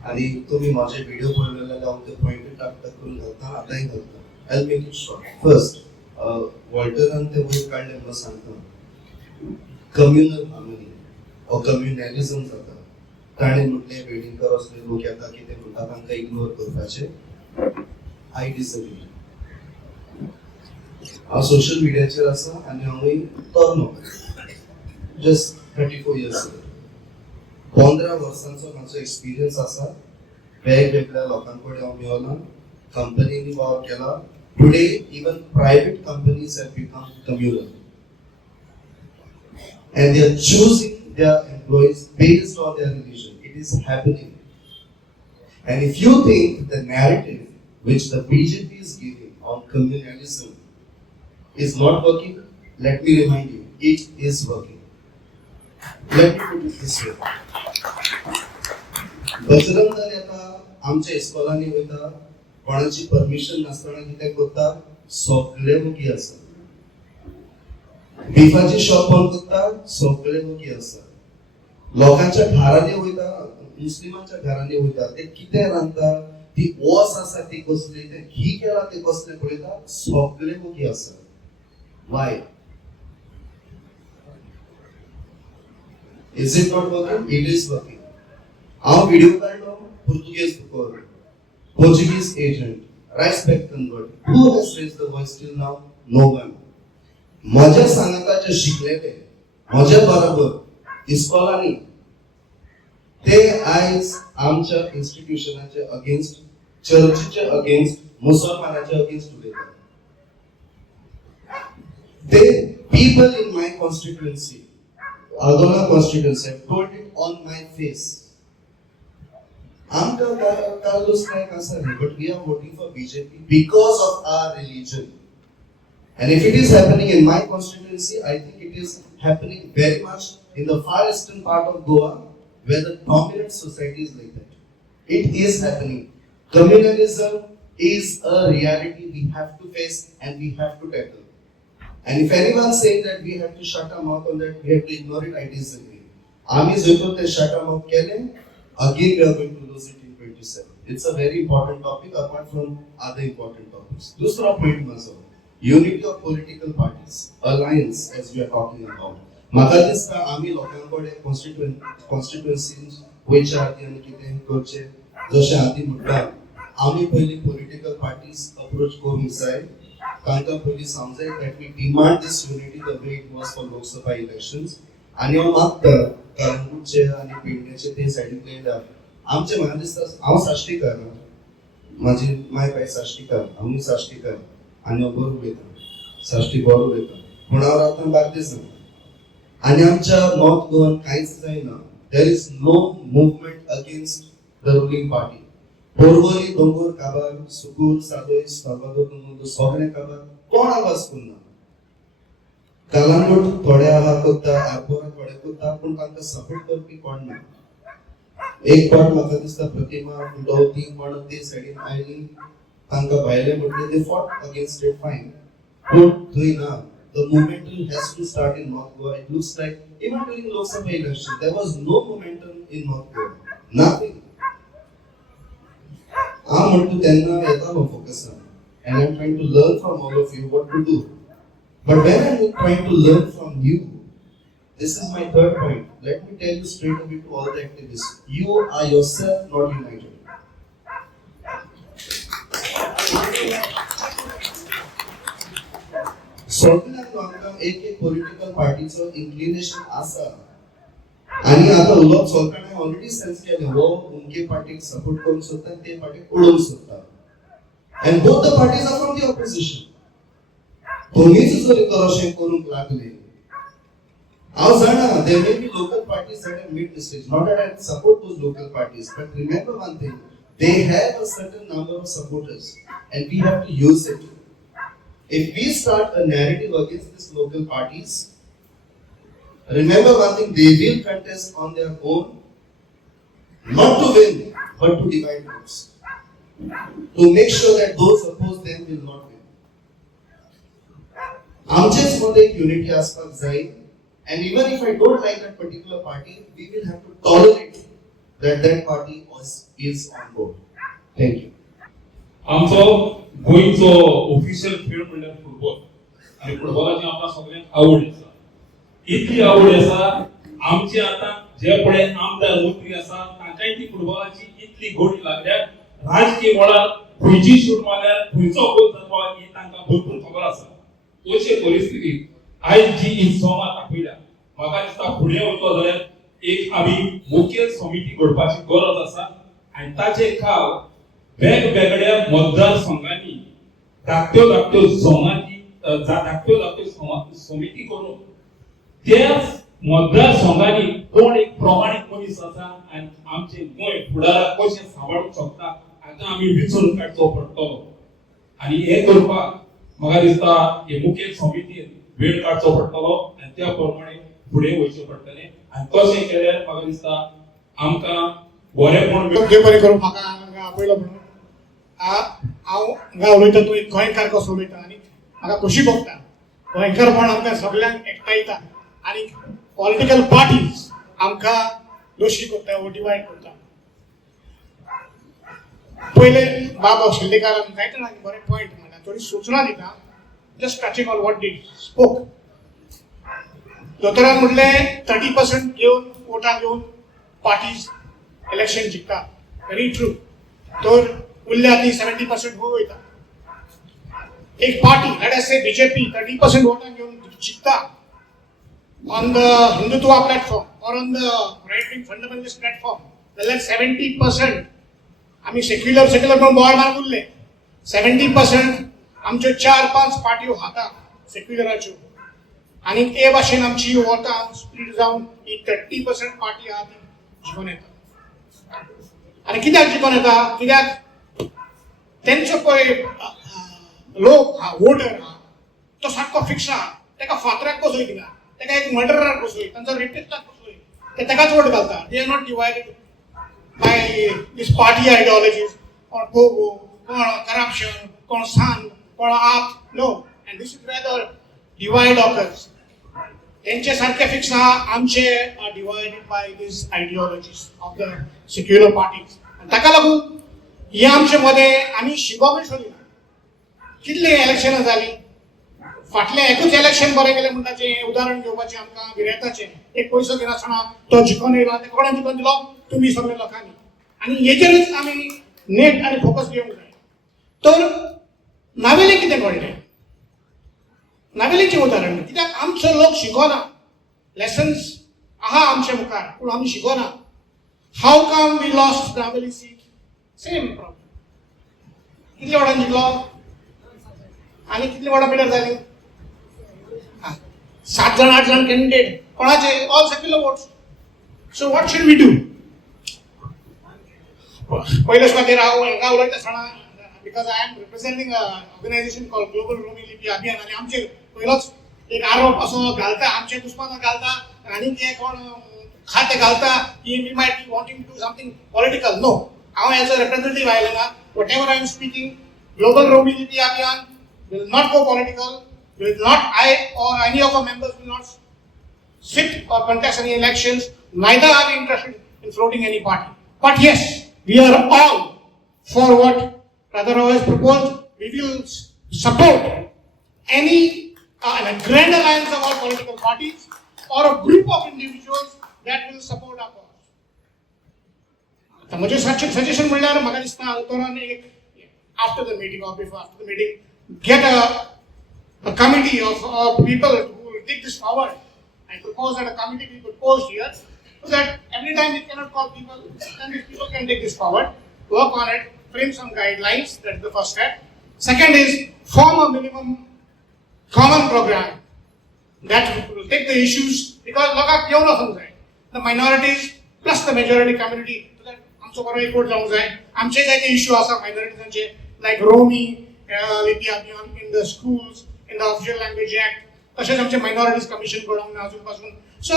आणि तुम्ही माझे व्हिडिओ पळयलेले हांव ते पॉइंट टाक टाक करून घालता आतांय घालता I make it short first वॉल्टरान ते वयर काडले म्हणून सांगता कम्युनल हार्मनी ओ कम्युनॅलिझम जाता ताणें म्हटलें वेडिंगकर असले लोक येता की ते म्हणटा तांकां इग्नोर करपाचें आय डिसएग्री हांव सोशल मिडियाचेर आसा आनी हांवूय तरलो जस्ट 34 इयर्स 15 वर्सांचो म्हाजो एक्सपिरियन्स आसा वेगवेगळ्या लोकां कडेन हांव मेळ्ळां कंपनीनी वावर केला today even private companies have become communal and they are choosing their employees based on their religion. It is happening. And if you think the narrative which the BJP is giving on communalism is not working, let me remind you, it is working. Let me put it this way. Bajrang Dal येता आमच्या इस्कॉलांनी वयता कोणाची permission नासतना कितें करता सगळे मुगी आसा बिफाची शॉप बंद करता सगळे मुगी आसा लोकांच्या घरांनी वयता मुस्लिमांच्या घरांनी वयता ते कितें रांदता ती ओस आसा ती कसली ते घी केला ते कसले पळयता सगळे मुगी आसा why is it not working it is working हांव व्हिडिओ काडलो पुर्तुगेज बुकोर पोर्चुगीज एजंट रायस back convert who has raise the voice till now no one माझ्या सांगाताचे शिकलेले माझ्या बरोबर इस्कॉलांनी ते आयज आमच्या इन्स्टिट्यूशनाचे अगेन्स्ट चर्चीचे अगेन्स्ट मुसलमानाचे अगेन्स्ट उलयतात ते पीपल इन माय कॉन्स्टिट्युएन्सी आगोना constituency have told it on my face आमकां कार्लोस नायक आसा रे but we are voting for BJP because of our religion. And if it is happening in my constituency, I think it is happening very much in the far eastern part of Goa, where the dominant society is like that. It is happening. Communalism is a reality we have to face and we have to tackle. And if anyone saying that we have to shut our mouth on that, we have to ignore it, I disagree. Ami Zoto te shut our mouth kele, again we are going to lose it in 27. It's a very important topic apart from other important topics. Dusra point mazo. Unity of political parties, alliance as we are talking about. म्हाका दिसता आमी लोकांकडे constituencies वयच्या आदी आनी कितें करचे जशें आदी म्हणटा आमी पयलीं पॉलिटिकल पार्टीज अप्रोच करूंक जाय तांकां पयलीं समजाय that we demand this unity the way it was for Lok Sabha elections आनी हांव मागता कळंगूटचे आनी पेडणेचे ते सायडीक पळयल्यार आमचे म्हाका दिसता हांव साश्टीकार म्हाजी माय बाय साश्टीकार हांवूय साश्टीकार आनी हांव बरो उलयता साश्टी बरो उलयता पूण हांव रावता बार्देसान आनी आमच्या नॉर्थ गोवान कांयच जायना there is no movement against the ruling party Porvorim दोंगोर काबार सुगूर सादोय साल्वादोर दोंगोर सगळे काबार कोण आवाज करना कलंगूट थोडे आवाज करता आरपोरा थोडे करता पूण तांकां सपोर्ट करपी कोण ना एक पाट म्हाका दिसता प्रतिमा डोवती कोण ते सायडीन आयली तांकां भायले म्हटले दे फॉट अगेन्स्ट इट फायन पूण थंय ना the momentum has to start in North Goa. It looks like even during Lok Sabha election there was no momentum in North Goa. Nothing. I'm going to tell you focus on and I'm trying to learn from all of you what to do. But when I'm trying to learn from you, this is my third point. Let me tell you straight away to all the activists. You are yourself not united. सगळ्यांक आमकां एक एक political पार्टीचो inclination आसा आनी आतां उलोवप चलतना already sense केलें हो उमके पार्टीक सपोर्ट करूंक सोदता ते पार्टीक उडोवंक सोदता and both the parties are from the opposition तुम्हीच जर तशें करूंक लागले हांव जाणा there may be local parties that have made mistakes not that I support those local parties but remember one thing they have a certain number of supporters and we have to use it. If we start a narrative against these local parties, remember one thing, they will contest on their own, not to win, but to divide votes. To make sure that those opposed them will not win. आमचेच मध्ये एक unity आसपाक जाय, and even if I don't like that particular party, we will have to tolerate that party is on board. Thank you. आमचो गोंयचो official खेळ म्हणल्यार football आनी फुटबॉलाची आमकां सगळ्यांक आवड आसा. इतली आवड आसा आमचे आतां जे पळय आमदार मंत्री आसा तांकांय ती फुटबॉलाची इतली गोडी लागल्या. राजकीय मळार खंयची शूट मारल्यार खंयचो गोल जातलो ही तांकां भरपूर खबर आसा. अशे परिस्थितींत आयज जी इन्सॉमा दाखयल्या म्हाका दिसता फुडें वचो जाल्यार एक आमी मुखेल समिती घडपाची गरज आसा आनी ताचे खाल वेगवेगळ्या मतदारसंघांनी धाकट्यो झोनाची धाकट्यो समिती करून त्या मतदारसंघांनी कोण एक प्रमाणीत मनीस आसा आनी आमचे गोंय फुडाराक कशें सांबाळूंक शकता हाका आमी विचारून काडचो पडटलो. आनी हे करपाक म्हाका दिसता हे मुखेल समितीन वेळ काडचो पडटलो आनी त्या प्रमाणे फुडें वयचें पडटलें आनी तशें केल्यार म्हाका दिसता आमकां बरेपण देव बरें करूं. म्हाका हांगा आपयलो म्हणून हांव हांगा उलयता तूं एक गोंयकार कसो उलयता आनी म्हाका खोशी भोगता. गोंयकारपण आमकां सगळ्यांक एकठांयता आनी पॉलिटिकल पार्टीज आमकां दोशी करता वो डिवायड करता. पयले बाबा शिंदेकारान जायते बरे पॉयंट म्हणला, थोडी सूचना दिता just touching on what did spoke. दोतोरान म्हटलें 30% घेवन वोटां घेवन पार्टीज इलेक्शन जिखता. Very true. तर उरल्या ती 70% हो वयता. एक पार्टी लेट अस से बीजेपी 30% वोटां घेवन जिखता on the Hindutva platform or on the right wing fundamentalist platform, जाल्यार 70% आमी सेक्युलर म्हणून बोवाळ मारून उरले. 70% आमच्यो 4-5 पार्ट्यो हाता सेक्युलराच्यो आनी हे भाशेन आमची वोटां स्प्लीट जावन ही 30% पार्टी आहा ती जिखून येता. आनी कित्याक जिखून येता? कित्याक तेंचो पळय लोक हा वोटर हा तो सारको फिक्स आहा. तेका फातराक बसय थिंगा, तेका एक मर्डराक बसय, तांचो रेपिस्टाक बसय, ते तेकाच वोट घालता. They are not divided by this party ideologies कोण पोगो, कोण करप्शन, कोण सान, कोण AAP. No. And this is where the divide occurs. तेंचे सारखे फिक्स आहा, आमचे are divided by this ideologies of the secular parties. ताका लागून हे आमचे मध्ये आमी शिगोमे सोदिना. कितले इलेक्शनां जाली, फाटलें एकूच इलेक्शन बरें गेलें म्हणटाचें उदाहरण घेवपाचें आमकां गिरेताचें. एक पयसो घेनासतना तो जिखून येयला, ते कोणें जिखून दिलो? तुमी सगळे लोकांनी. आनी हेचेरच आमी नेट आनी फोकस घेवंक जाय. तर नावेलें कितें कळ्ळें? नावेलीचें उदाहरण कित्याक आमचो लोक शिकोना. लेसन्स आहा आमचे मुखार पूण आमी शिकोना. How come we lost Navelim seat? Same problem. कितल्या वोटांनी जिखलो आनी कितली वोटां पिड्यार जाली? 7 जाण 8 जाण कॅन्डिडेट कोणाचे? All secular votes. So what should we do? पयले सुवातेर हांव हांगा उलयतासतना because I am representing organisation called global Romi Lipi Abhiyan आनी आमचेर पयलोच एक आरोप असो घालता, आमचे दुस्मानां घालता आनी ते कोण खाते घालता की we might be wanting to do something political. No. हांव एज अ रिप्रेझेंटेटिव्ह आयला हांगा. Whatever I am speaking, global Romi Lipi Abhiyan will not go political, will not, I or any of our members will not sit or contest any elections, neither are we interested in floating any party. But yes, we are all for what Radha Rao has proposed. We will support any a grand alliance of all political parties or a group of individuals that will support our cause. आता म्हजें suggestion म्हणल्यार म्हाका दिसता उतरान एक after the meeting or before after the meeting get a committee of people who will take this forward. I propose that a committee be proposed here so that every time we cannot call people, then these people can take this forward, work on it, frame some guidelines. That's the first step. Second is form a minimum common program that will take the issues because lokak येवन वचूंक जाय. The minorities plus the majority community so that आमचो बरो एकवट जावंक जाय. आमचे जायते इश्यू आसा मायनॉरिटीजांचे like Romi लिपी अभियान in the schools, in the official language act. तशेंच आमचे मायनॉरिटीज कमिशन घडोवंक ना अजून पासून सो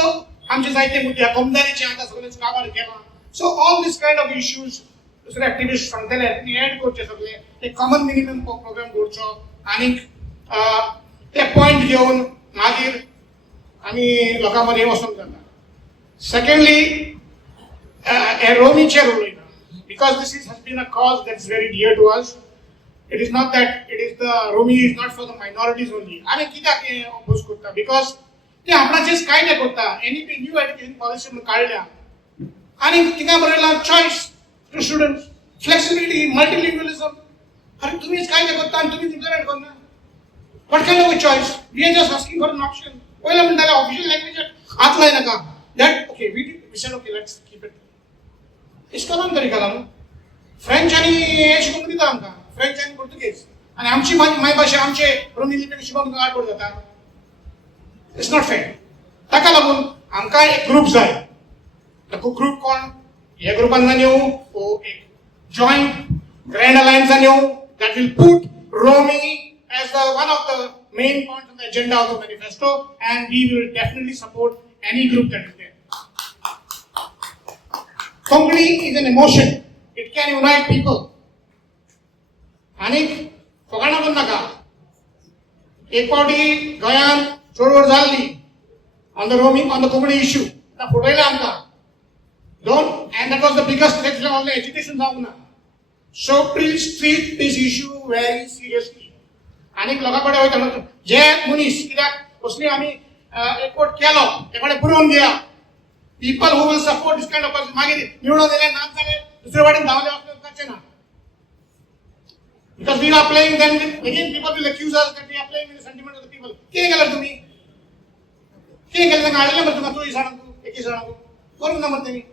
आमचे जायते मुद्दे कमदारीचे आता सगळेच काबार केला. So all this kind of issues दुसरे एक्टिविस्ट सांगतले एड करचे सगळे एक कॉमन मिनिमम प्रोग्राम करचो आणि ते पॉइंट घेऊन मागीर आमी लोकां मदें वचूंक जाता. सेकंडली रोमीचे role because this has been a cause that's very dear to us. It is not that it is the Romi is not for the minorities only. आमी कित्याक oppose करता because ते आपणाचेच कायदे करता एनी न्यू एजुकेशन पॉलिसी म्हणून काडल्या आणि तिका बरयला चॉईस टू स्टुडंट्स फ्लेक्सिबिलिटी मल्टीलिंग्वलिझम. अरे तुम्हीच कायदे करता आणि तुम्हीच इम्प्लिमेंट करना. What kind of a choice? We are just asking for an option. पहिला म्हणटाले ऑफिशियल लँग्वेज हात लाय नाका. That okay, we said okay, let's keep it. इस्कॉलान तरी केला न्हू. फ्रेंच आनी हे शिकोवंक दिता आमकां फ्रेंच आनी पोर्तुगीज आनी आमची मायभाशा आमचे रोमी लिपीक शिकोवंक आडकोड जाता. It's not fair. ताका लागून आमकां एक ग्रुप जाय. तो ग्रुप कोण? ह्या ग्रुपान जाणेव एक जॉईंट ग्रँड अलायन्स जाणेव that will put Romi as one of the main points on the agenda of the manifesto, and we will definitely support any group that is there. Konkani is an emotion. It can unite people. आणि फकाणा करून नाका. एक फावटी गोंयांत चळवळ जाल्ली on the Konkani issue. ता फुटयला आमकां. And that was the biggest agitation जावंक ना. So please treat this issue very seriously. आणि लोकां कडेन वयता म्हणटा जे मनीस कित्याक असली आमी एकवट केलो ते कडेन बरोवन घेया. People who will support this kind of person मागीर निवडून येयले नाच जाले दुसरे वाटेन धांवले वचप करचे ना. Because we are playing then again people will accuse us that we are playing with the sentiment of the people. कितें केलें तुमी? कितें केलें तांकां हाडलें मरे तुका तूं दिसांक एकी दिसांक करूंक ना मरे तेमी.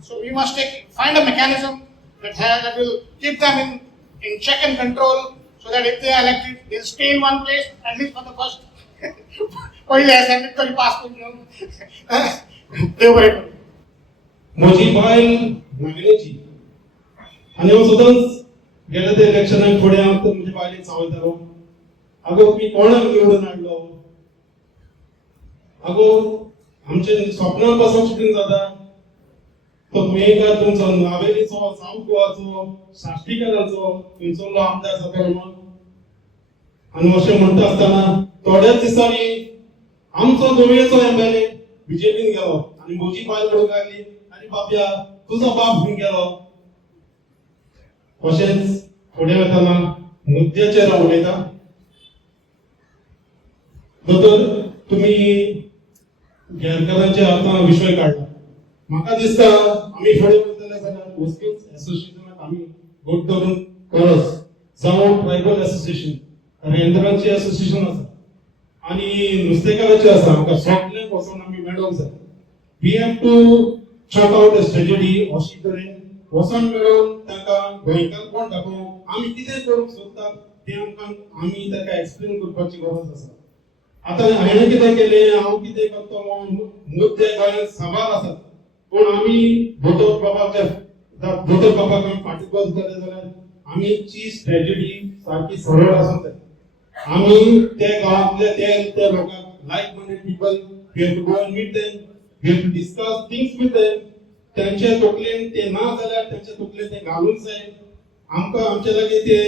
So we must find a mechanism that will keep them in check and control so that if they are elected, they'll stay in one place at least for the first पहिले असाइनमेंट तरी pass करून घेऊन देव बरें करूं. म्हजी बायल नागलेची आनी हांव सदांच गेल्या त्या इलेक्शनाक फुडें हांव म्हज्या बायलेक सांगतालो आगो मी कोणाक निवडून हाडलो. आगो आमचे स्वप्नान पासून शिकून जाता तो मेघा तुमचो नावेलीचो साऊथ गोवाचो शास्त्रीकरांचो थंयचो आमदार जातालो म्हणून. आनी अशें म्हणटा आसतना थोड्याच दिसांनी आमचो गोंयचो एमएलए बीजेपीन गेलो आनी म्हजी बायल म्हणूंक लागली आनी बाबया तुजो बाप खंय गेलो. अशेंच फुडें वताना मुद्द्याचेर हांव उलयतां. दोतोर तुमी गेरकारांचे आतां विशय काडला. म्हाका दिसता आमी फुडें वयतले जाल्यार मुस्लिम एसोसिएशनाक आमी गोट धरून परस जावं ट्रायबल एसोसिएशन रेंदरांचे एसोसिएशन आसा आनी नुस्तेकारांचे आसा. आमकां सगळ्यांक वचून आमी मेळोंक जाय. We have to chalk out a strategy अशी तरेन वचोन मेळोन तांकां गोंयकार कोण दाखोवंक आमी कितें करूंक सोदतात तें आमी ताका एक्सप्लेन करपाची गरज आसा. आतां हांवें कितें केलें हांव कितें करता मुद्दे गोंयांत साबार आसात पूण आमी दोतोर बाबाक आमी फाटीबद्ध केले जाल्यार आमची स्ट्रॅटेजी सारकी सरळ आसूंक जाय. आमी ते गांवांतले ते लोकांक like minded people we have to go and meet them we have to discuss things with them. तेंचे तकलेन ते ना जाल्यार तेंचे तकलेन ते घालूंक जाय. आमकां आमचे लागीं ते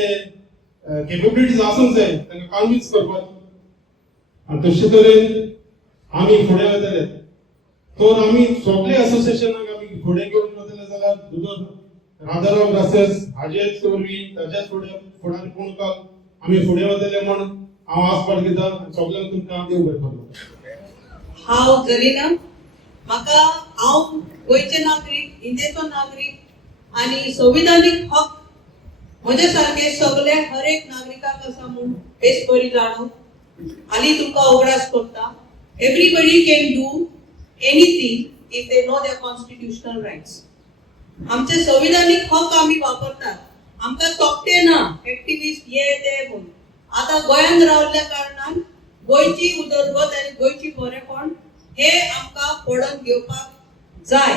केपेबिलिटीज आसूंक जाय तांकां कन्विन्स करपाची. आनी तशे तरेन आमी फुडें वतले. तर आमी सगळे एसोसिएशनाक आमी फुडें घेवन वतले जाल्यार दोतोर राजाराम ग्रासेस हाजेच वरवीं ताच्याच फुडारपणाक आमी फुडें वतले म्हण हांव आस बाळगितां. सगळ्यांक तुमकां देव बरें करूं. हांव जरीना म्हाका हांव गोंयचे नागरीक इंडियेचो नागरीक आनी संविधानीक हक म्हजे सारके सगळे हर एक नागरिकाक आसा म्हूण बेस बरी जाणव. हालीं तुमकां उगडास करता. Everybody can do anything if they know their constitutional rights. आमचे संविधानीक हक आमी वापरतात. आमकां तोपटे ना एक्टिविस्ट हे ते म्हणून. आतां गोंयांत रावल्ल्या कारणान गोंयची उदरगत आनी गोंयची बरेपण हे आमकां पडोवन घेवपाक जाय.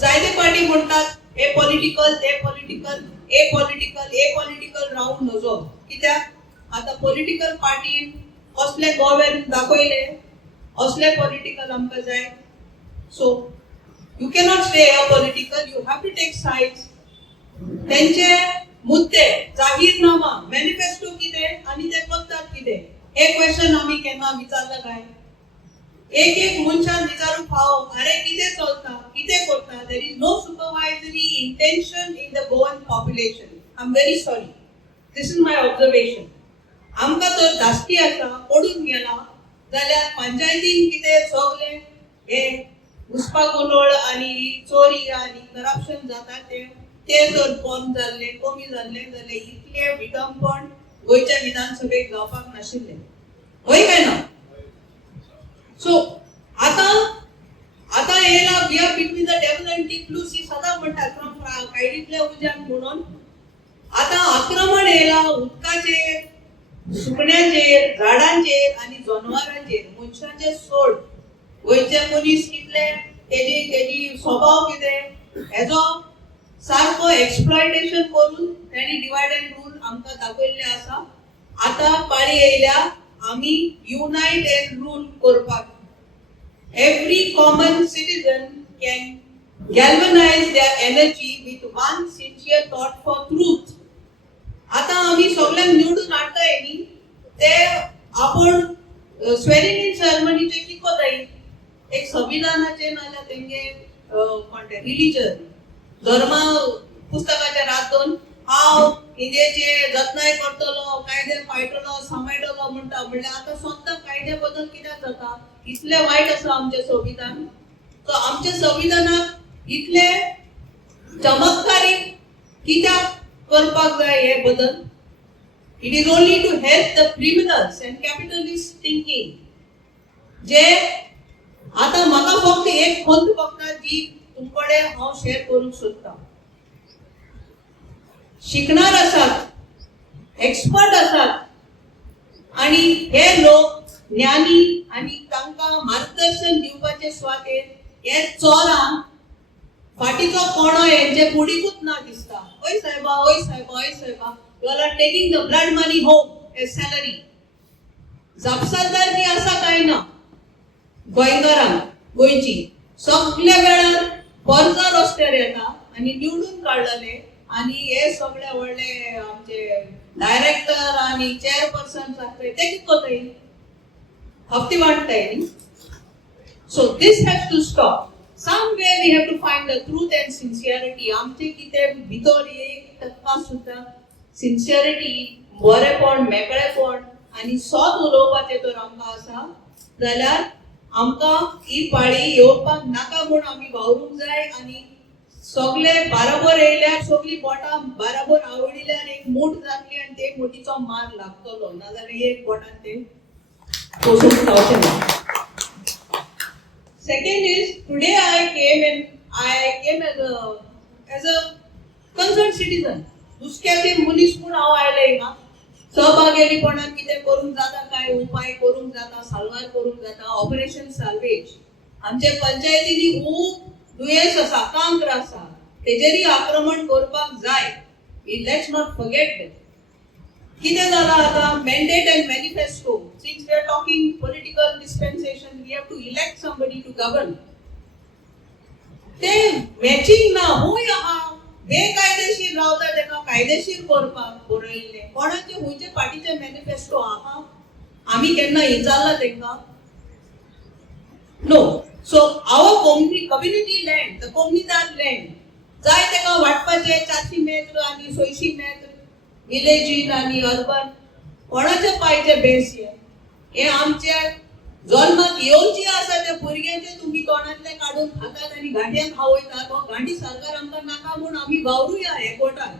जायते पार्टी म्हणटात हे पॉलिटिकल ते पॉलिटिकल ए पॉलिटिकल रावूंक नजो. कित्याक आतां पॉलिटिकल पार्टीन कसले गोव्हर्न दाखयले असले पॉलिटिकल आमकां जाय. So you cannot stay apolitical, you have to take sides. त्यांचे मुद्दे, जाहीरनामा, मॅनिफेस्टो कितें आनी ते करतात कितें, हे क्वेश्चन आमी केन्ना विचारला काय? एक मनशान विचारूंक फावो, अरे कितें चलता, कितें करता? There is no supervisory intention in the Goan population. I am very sorry, this is my observation. आमकां तर धास्ती आसा, पडून गेला जाल्यार पंचायतीन कितें सगळे हे घुसपागोंदळ आनी चोरी आनी करप्शन जाता ते जर बंद जाल्ले, कमी जाल्ले जाल्यार इतले विटंबपण गोंयच्या विधानसभेक जावपाक नाशिल्ले. होय काय ना? सो आता येला we are between the devil and deep blue sea सदां म्हणटात फ्रॉम कायडीतले उज्यान म्हणून. आता आक्रमण येला उदकाचेर, सुकण्यांचेर, झाडांचेर आनी जनावरांचेर. मनशांचेर सोड, गोंयचे मनीस कितले, तेजी स्वभाव कितें, हेजो सारको एक्सप्लॉयटेशन करून त्यांनी डिवायड अँड रूल आमकां दाखयल्ले आसा. आता पाळी येयल्या आमी युनाइट अँड रूल करपाक. Every common citizen can galvanise their energy with one sincere thought for truth. आता आमी सगळ्यांक निवडून हाडटाय न्ही, ते आपण स्वेरिंग इन सेरेमनीचे कितको जाय, एक संविधानाचे नाल्यार तेंगे कोणते रिलीजन धर्म पुस्तकाचेर हातून हांव इंडियेचे जतनाय करतलो, कायदे पाळटलो, सांबाळटलो म्हणटा. म्हणल्यार आता स्वतः कायदे बदल कित्याक जाता? इतले वायट आसा आमचे संविधान. सो आमच्या संविधानाक इतले चमत्कारीक कित्याक करपाक जाय हे बदल? It is only to help the criminals and capitalist thinking. जे आता म्हाका फक्त एक खंत बघता जी तुमकडे हांव शेअर करूंक सोदता. शिकणार आसात, एक्सपर्ट आसात आणि हे लोक ज्ञानी आणि तांकां मार्गदर्शन दिवपाचे सुवातेर हे चोरांक फाटीचो कोणो हेंचे कुडीकूच ना दिसता. ओय सायबा, ओय सायबा, ओय सायबा, you are taking the blood money home as salary. जापसालदारकी आसा काय ना गोंयकारांक गोंयची? सगळ्या वेळार कर्ज रस्त्यार येता आणि निवडून काडलेले आणि हे सगळे व्हडले आमचे डायरेक्टर आणि चेअरपर्सन जातले ते कितें कोताय? हप्ते वांटताय न्ही. So this has to stop. Some way we have to find the truth and sincerity. आमचे कितें भितर 1% सुद्धा सिन्सियरिटी, बरेपण, मेकळेपण आणि सत उलोवपाचें जर आमकां आसा जाल्यार आमकां ही पाळी येवपाक नाका म्हूण आमी वावरूंक जाय. आणि सगळे बरोबर येयल्यार सगळीं बोटां बरोबर आवडिल्यार एक मूठ जातली आणि ते मुठीचो मार लागतलो, नाजाल्यार एक बोटान ते पोसूंक जावचें ना. Second is, today I came as a concerned citizen. दुसऱ्याचे मनीस म्हूण हांव आयलें हिंगा. सहभागीपणान कितें करूंक जाता, काय उपाय करूंक जाता, साल्वार करूंक जाता. ऑपरेशन साल्वेज आमचे पंचायतींनी खूब दुयेंस आसा, कांक्र आसा, तेजेरी आक्रमण करपाक जाय. Let's not forget that. कितें जालां आतां? Mandate and manifesto. Since we are talking political dispensation, we have to elect somebody to govern. ते मॅचिंग ना. हूंय आहा बेकायदेशीर रावता तेका कायदेशीर करपाक बरयल्ले. कोणाचे खंयचे पार्टीचे मॅनिफेस्टो आहा? आमी केन्ना विचारला तेंकां? No. So our community land, the कोमनीदार लँड जाय तेका वाटपाचे 400 मेत्र आणि 600 मेत्र विलेजीन आणि अर्बन. कोणाचे पायचे बेस हे आमचे जल्माक येवची आसा त्या भुरग्यांचे तुम्ही तोंडातले काढून खातात आणि गांडयान खावयतात. हो गांडी सरकार आमकां नाका म्हूण आमी वावरुया हे कोर्टान.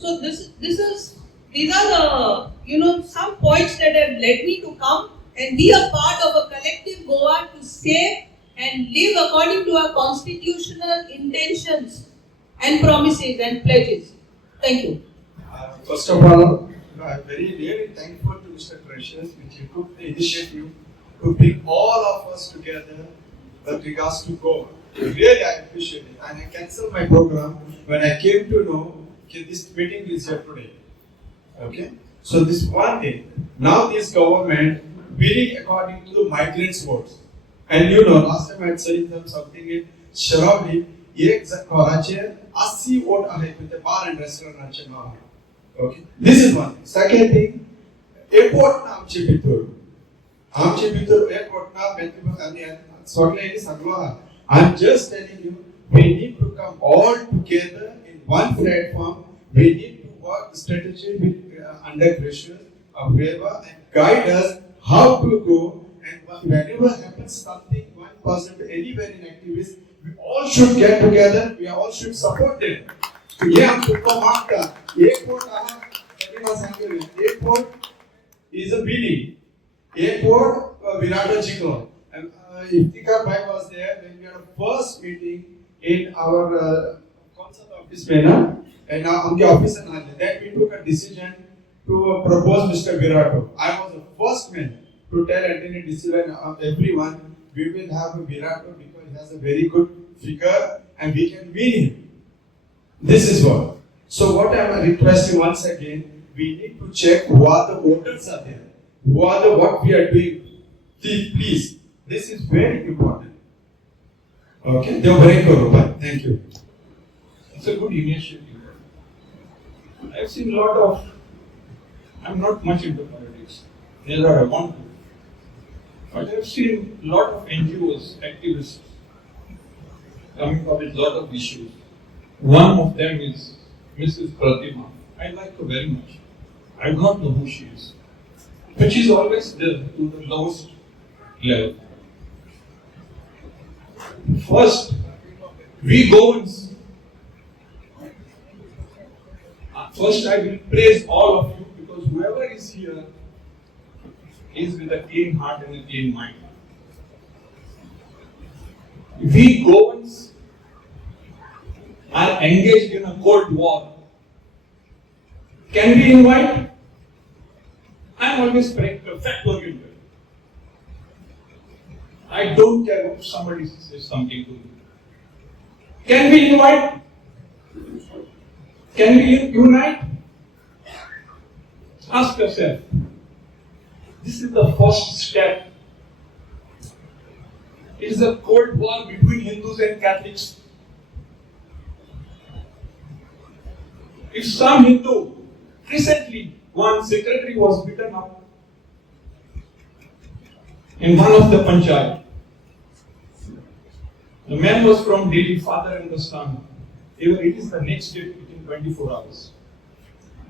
So these are the some points that have led me to come and be a part of a collective Goa to save and live according to our constitutional intentions and promises and pledges. Thank you. First of all, I'm really thankful to Mr. Precious, which he took the initiative to bring all of us together with regards to Goa. Really, I appreciate it. And I canceled my program when I came to know that this meeting is here today. Okay? So this one thing. Now this government bidding according to the migrants' votes. And you know, last time I had said them something in Sharawli, एक घराचे 80 vote आहे ते bar and रेस्टॉरंटचे नाव. Okay. This is one thing. Second thing, airport ना आमचे भितर airport ना बेंतुल आणि सगळे सगळं आहे. I'm just telling you, we need to come all together in one platform. We need to work strategy with under pressure of whoever and guide us how to go. And whenever happens something, one person anywhere in activists, we all should get together. We all should support them. ये हम तुमको मांगता. Airport आहा, everyone सांगेल. Airport is a building. Airport Virata Chikla. And Iftikhar Bhai was there when we had a first meeting in our consul office में ना. And now उनके office में ना. Then we took a decision to propose Mr. Virato. I was the first man to tell Anthony Disivan everyone we will have a Virato because he has a very good figure and we can win him. This is what. So what I am requesting once again, we need to check who are the voters are there. Who are the what we are doing. Please. This is very important. Okay. Thank you. It's a good initiative. I've seen a lot of. I'm not much into politics. Neither I want to. But I've seen a lot of NGOs, activists coming up with a lot of issues. One of them is Mrs. Pratima. I like her very much. I do not know who she is. But she's always there to the lowest level. First, we go and first I will praise all of you because whoever is here is with a clean heart and a clean mind. We Goans are engaged in a cold war. Can we invite? I'm always fact-oriented. I don't care if somebody says something to me. Can we invite? Can we unite? Ask yourself. This is the first step. It is a cold war between Hindus and Catholics. If some Hindu, recently one secretary was beaten up in one of the panchayat. The man was from Delhi, father and the son. It is the next day within 24 hours.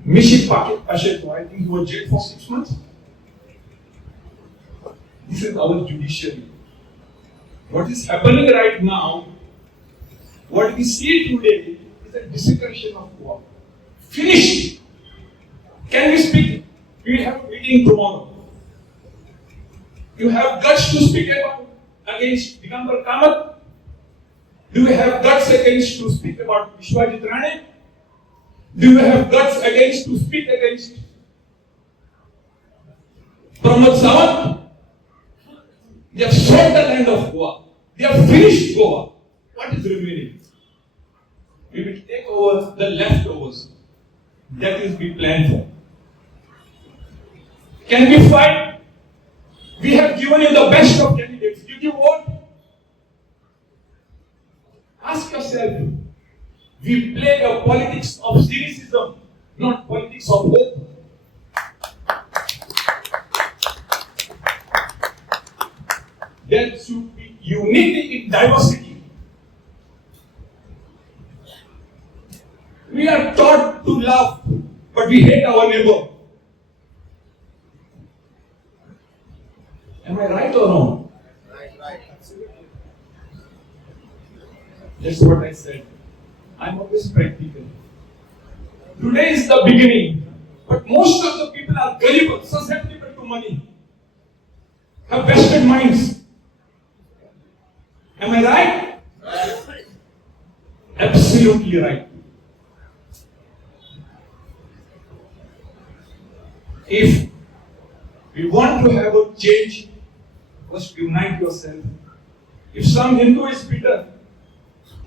Mishik Pasheto, I think he was jailed for 6 months. This is our judiciary. What is happening right now, what we see today is a desecration of war. Finished. Can we speak? We have a meeting tomorrow. You have guts to speak against Digambar Kamath? Do you have guts against to speak about Vishwajit Rane? Do you have guts against to speak against Pramod Sawant? They have sold the land of Goa. They have finished Goa. What is remaining? We will take over the leftovers. That is we plan for. Can we fight? We have given you the best of candidates. Did you vote? Ask yourself. We play a politics of cynicism, not politics of hope. There should be unity in diversity. We are taught to love, but we hate our neighbor. Am I right or wrong? Right. Absolutely. That's what I said. I'm always practical. Today is the beginning, but most of the people are gullible, susceptible to money, have vested minds. Am I right? Right. Absolutely right. If we want to have a change, first unite yourself. If some Hindu is bitter,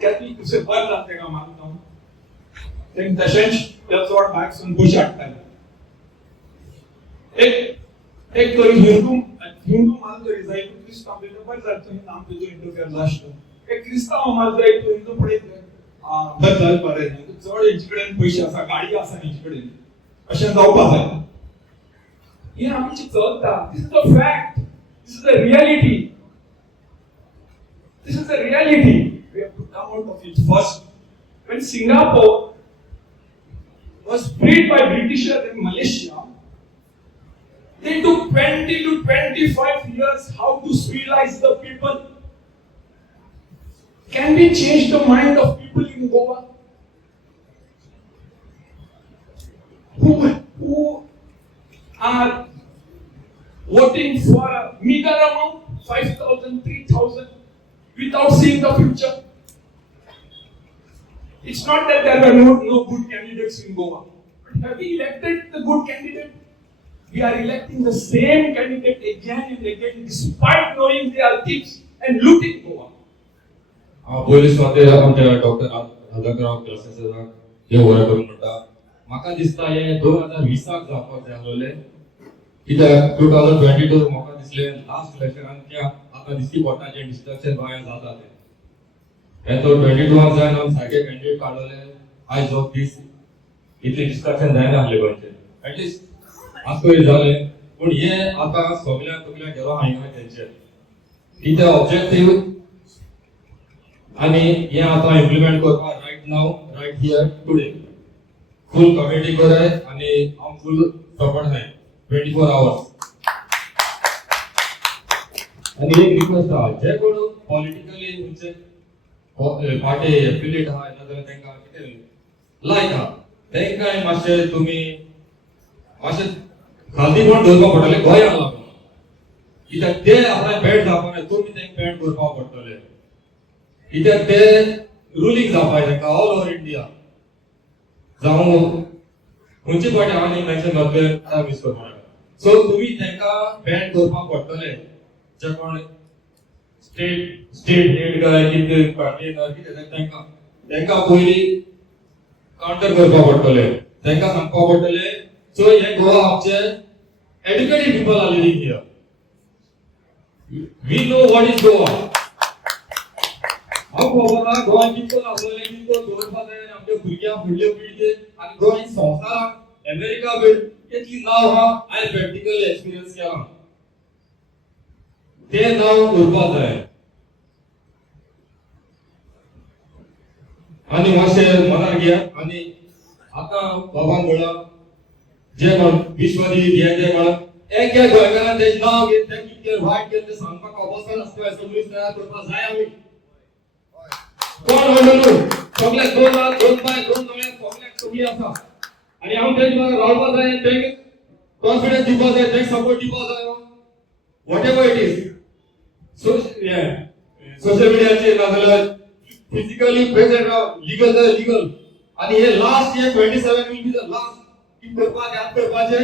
Catholic उसे बर लगेगा मानता हूँ. Then Dashansh tells what Max and Bush at time. एक तो हिंदू मान तरी जाय क्रिस्तांव बरें जाता नाम तुजो इंटरफेयर लास्ट एक क्रिस्तांव मान जाय तो हिंदू पळयत बदल बरें चड हेंचे कडेन पयशे आसा गाडी आसा हेंचे कडेन अशें जावपा जाय हे आमची चलता this is the fact this is the reality this is the reality we have to come out of it first when Singapore was freed by Britishers in Malaysia, they took 20 to 25 years how to civilize the people. Can we change the mind of people in Goa? Who are voting for a meager amount, 5,000, 3,000, without seeing the future? It's not that there were no good candidates in Goa. But have we elected the good candidate? We are electing the same candidate again and again despite knowing they are thieves and looting Goa. Police वाटे आमच्या doctor राधाकराव क्लासेसाक हे वरा करून म्हणटा म्हाका दिसता हे 2020 जावपाक जाय आसलेले कित्याक 2022 म्हाका दिसले लास्ट इलेक्शनान त्या आतां दिसती पडटा जे डिस्ट्रक्शन गोंयांत जाता ते हे तो 22 जाय ना सारके कॅन्डिडेट काडले आयज जो दीस इतले डिस्ट्रक्शन जायना आसले गोंयचे एटलीस्ट आज पयलीं जाले पूण हे आतां सगळ्यांक गेलो हांगा तेंचे कितें ऑब्जेक्टीव आणि हे आता इम्प्लिमेंट करपा right now right here today full committee करे आणि हम फुल सपोर्ट है 24 आवर्स आणि एक रिक्वेस्ट आहे जे कोण पॉलिटिकली म्हणजे पार्टी एफिलिएट हा नाजाल्यार तांकां कितें लायक हा तांकां मातशें तुमी मातशें खालतीपण दवरपा पडटलें गोंयांक लागून कित्याक ते आपल्या बॅड जावपा ना तुमी तांकां बॅड करपा पडटलें कित्याक ते रुलींग जावपाक तांकां ऑल ओव्हर इंडिया जावं खंयचे पार्टी आनी मेन्शन जातले आतां मिस करपा सो तुमी तांकां बॅन करपाक पडटलें जे कोण स्टेट हेड काय कितें पार्टी कितें तांकां पयलीं काउंटर करपाक पडटलें तांकां सांगपाक पडटलें सो हे गोवा आमचे educated people are living here we know what is Goa हांव खबर ना गोंयांत कितको आसलेले कितको दवरपा जाय आमच्या भुरग्यांक फुडले पिळगे आनी गोंय संवसाराक अमेरिका बीन इतली नांव हा हांवें प्रॅक्टिकल एक्सपिरियन्स केला ते नांव उरपा जाय आनी मातशें मनार घेया आनी आतां बाबान म्हणला जे कोण विश्वदीप हे जे म्हणा एक गोंयकारान तेजें नांव घेत तें कितें वायट केलें तें सांगपाक अवस्था नासता सगळीं तयार करपाक जाय आमी कोण म्हणलो सगळ्याक 2 लाख 2 पाय 2 दोळे सगळ्याक सगळी आसा आणि हांव तेजे मागीर रावपा जाय तेंक कॉन्फिडन्स दिवपा जाय तेंक सपोर्ट दिवपा जाय what ever it is social मिडियाचेर नाजाल्यार फिजिकली प्रेझेंट राव लीगल जाय लीगल आणि हे last year 27 will be the last कित करपाक याद करपाचे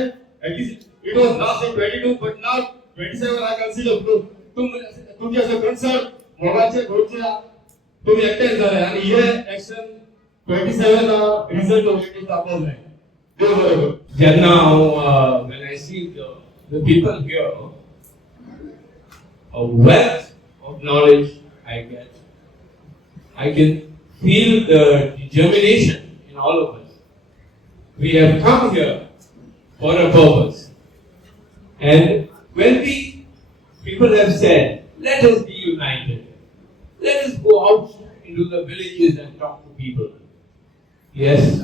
एटलीस्ट इट वाज last in 22 but now 27 I can see the तुमचे असे कन्सर्न मोबाईलचे घरचे तुम्ही एकटेच झाले आणि हे ऍक्शन 27 रिझल्ट ऑलरेडी दाखवलं आहे देव बरोबर जेन्ना हांव when I see the people here a wealth of knowledge I get I can feel the determination in all of us. We have come here for a purpose and when people have said let us be united. Let us go out into the villages and talk to people. Yes,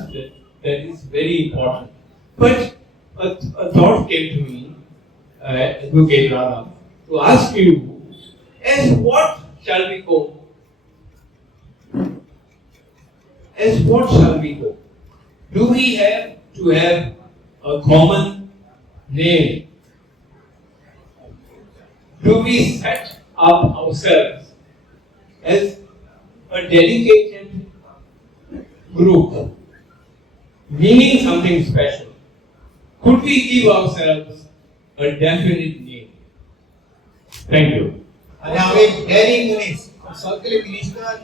that is very important. But a thought came to me, Advocate Radha, to ask you, as what shall we go? As what shall we go? Do we have to have a common name? Do we set up ourselves as a dedicated group, meaning something special? Could we give ourselves a definite name? Thank you. आणि हांव एक daring मनीस सगळे minister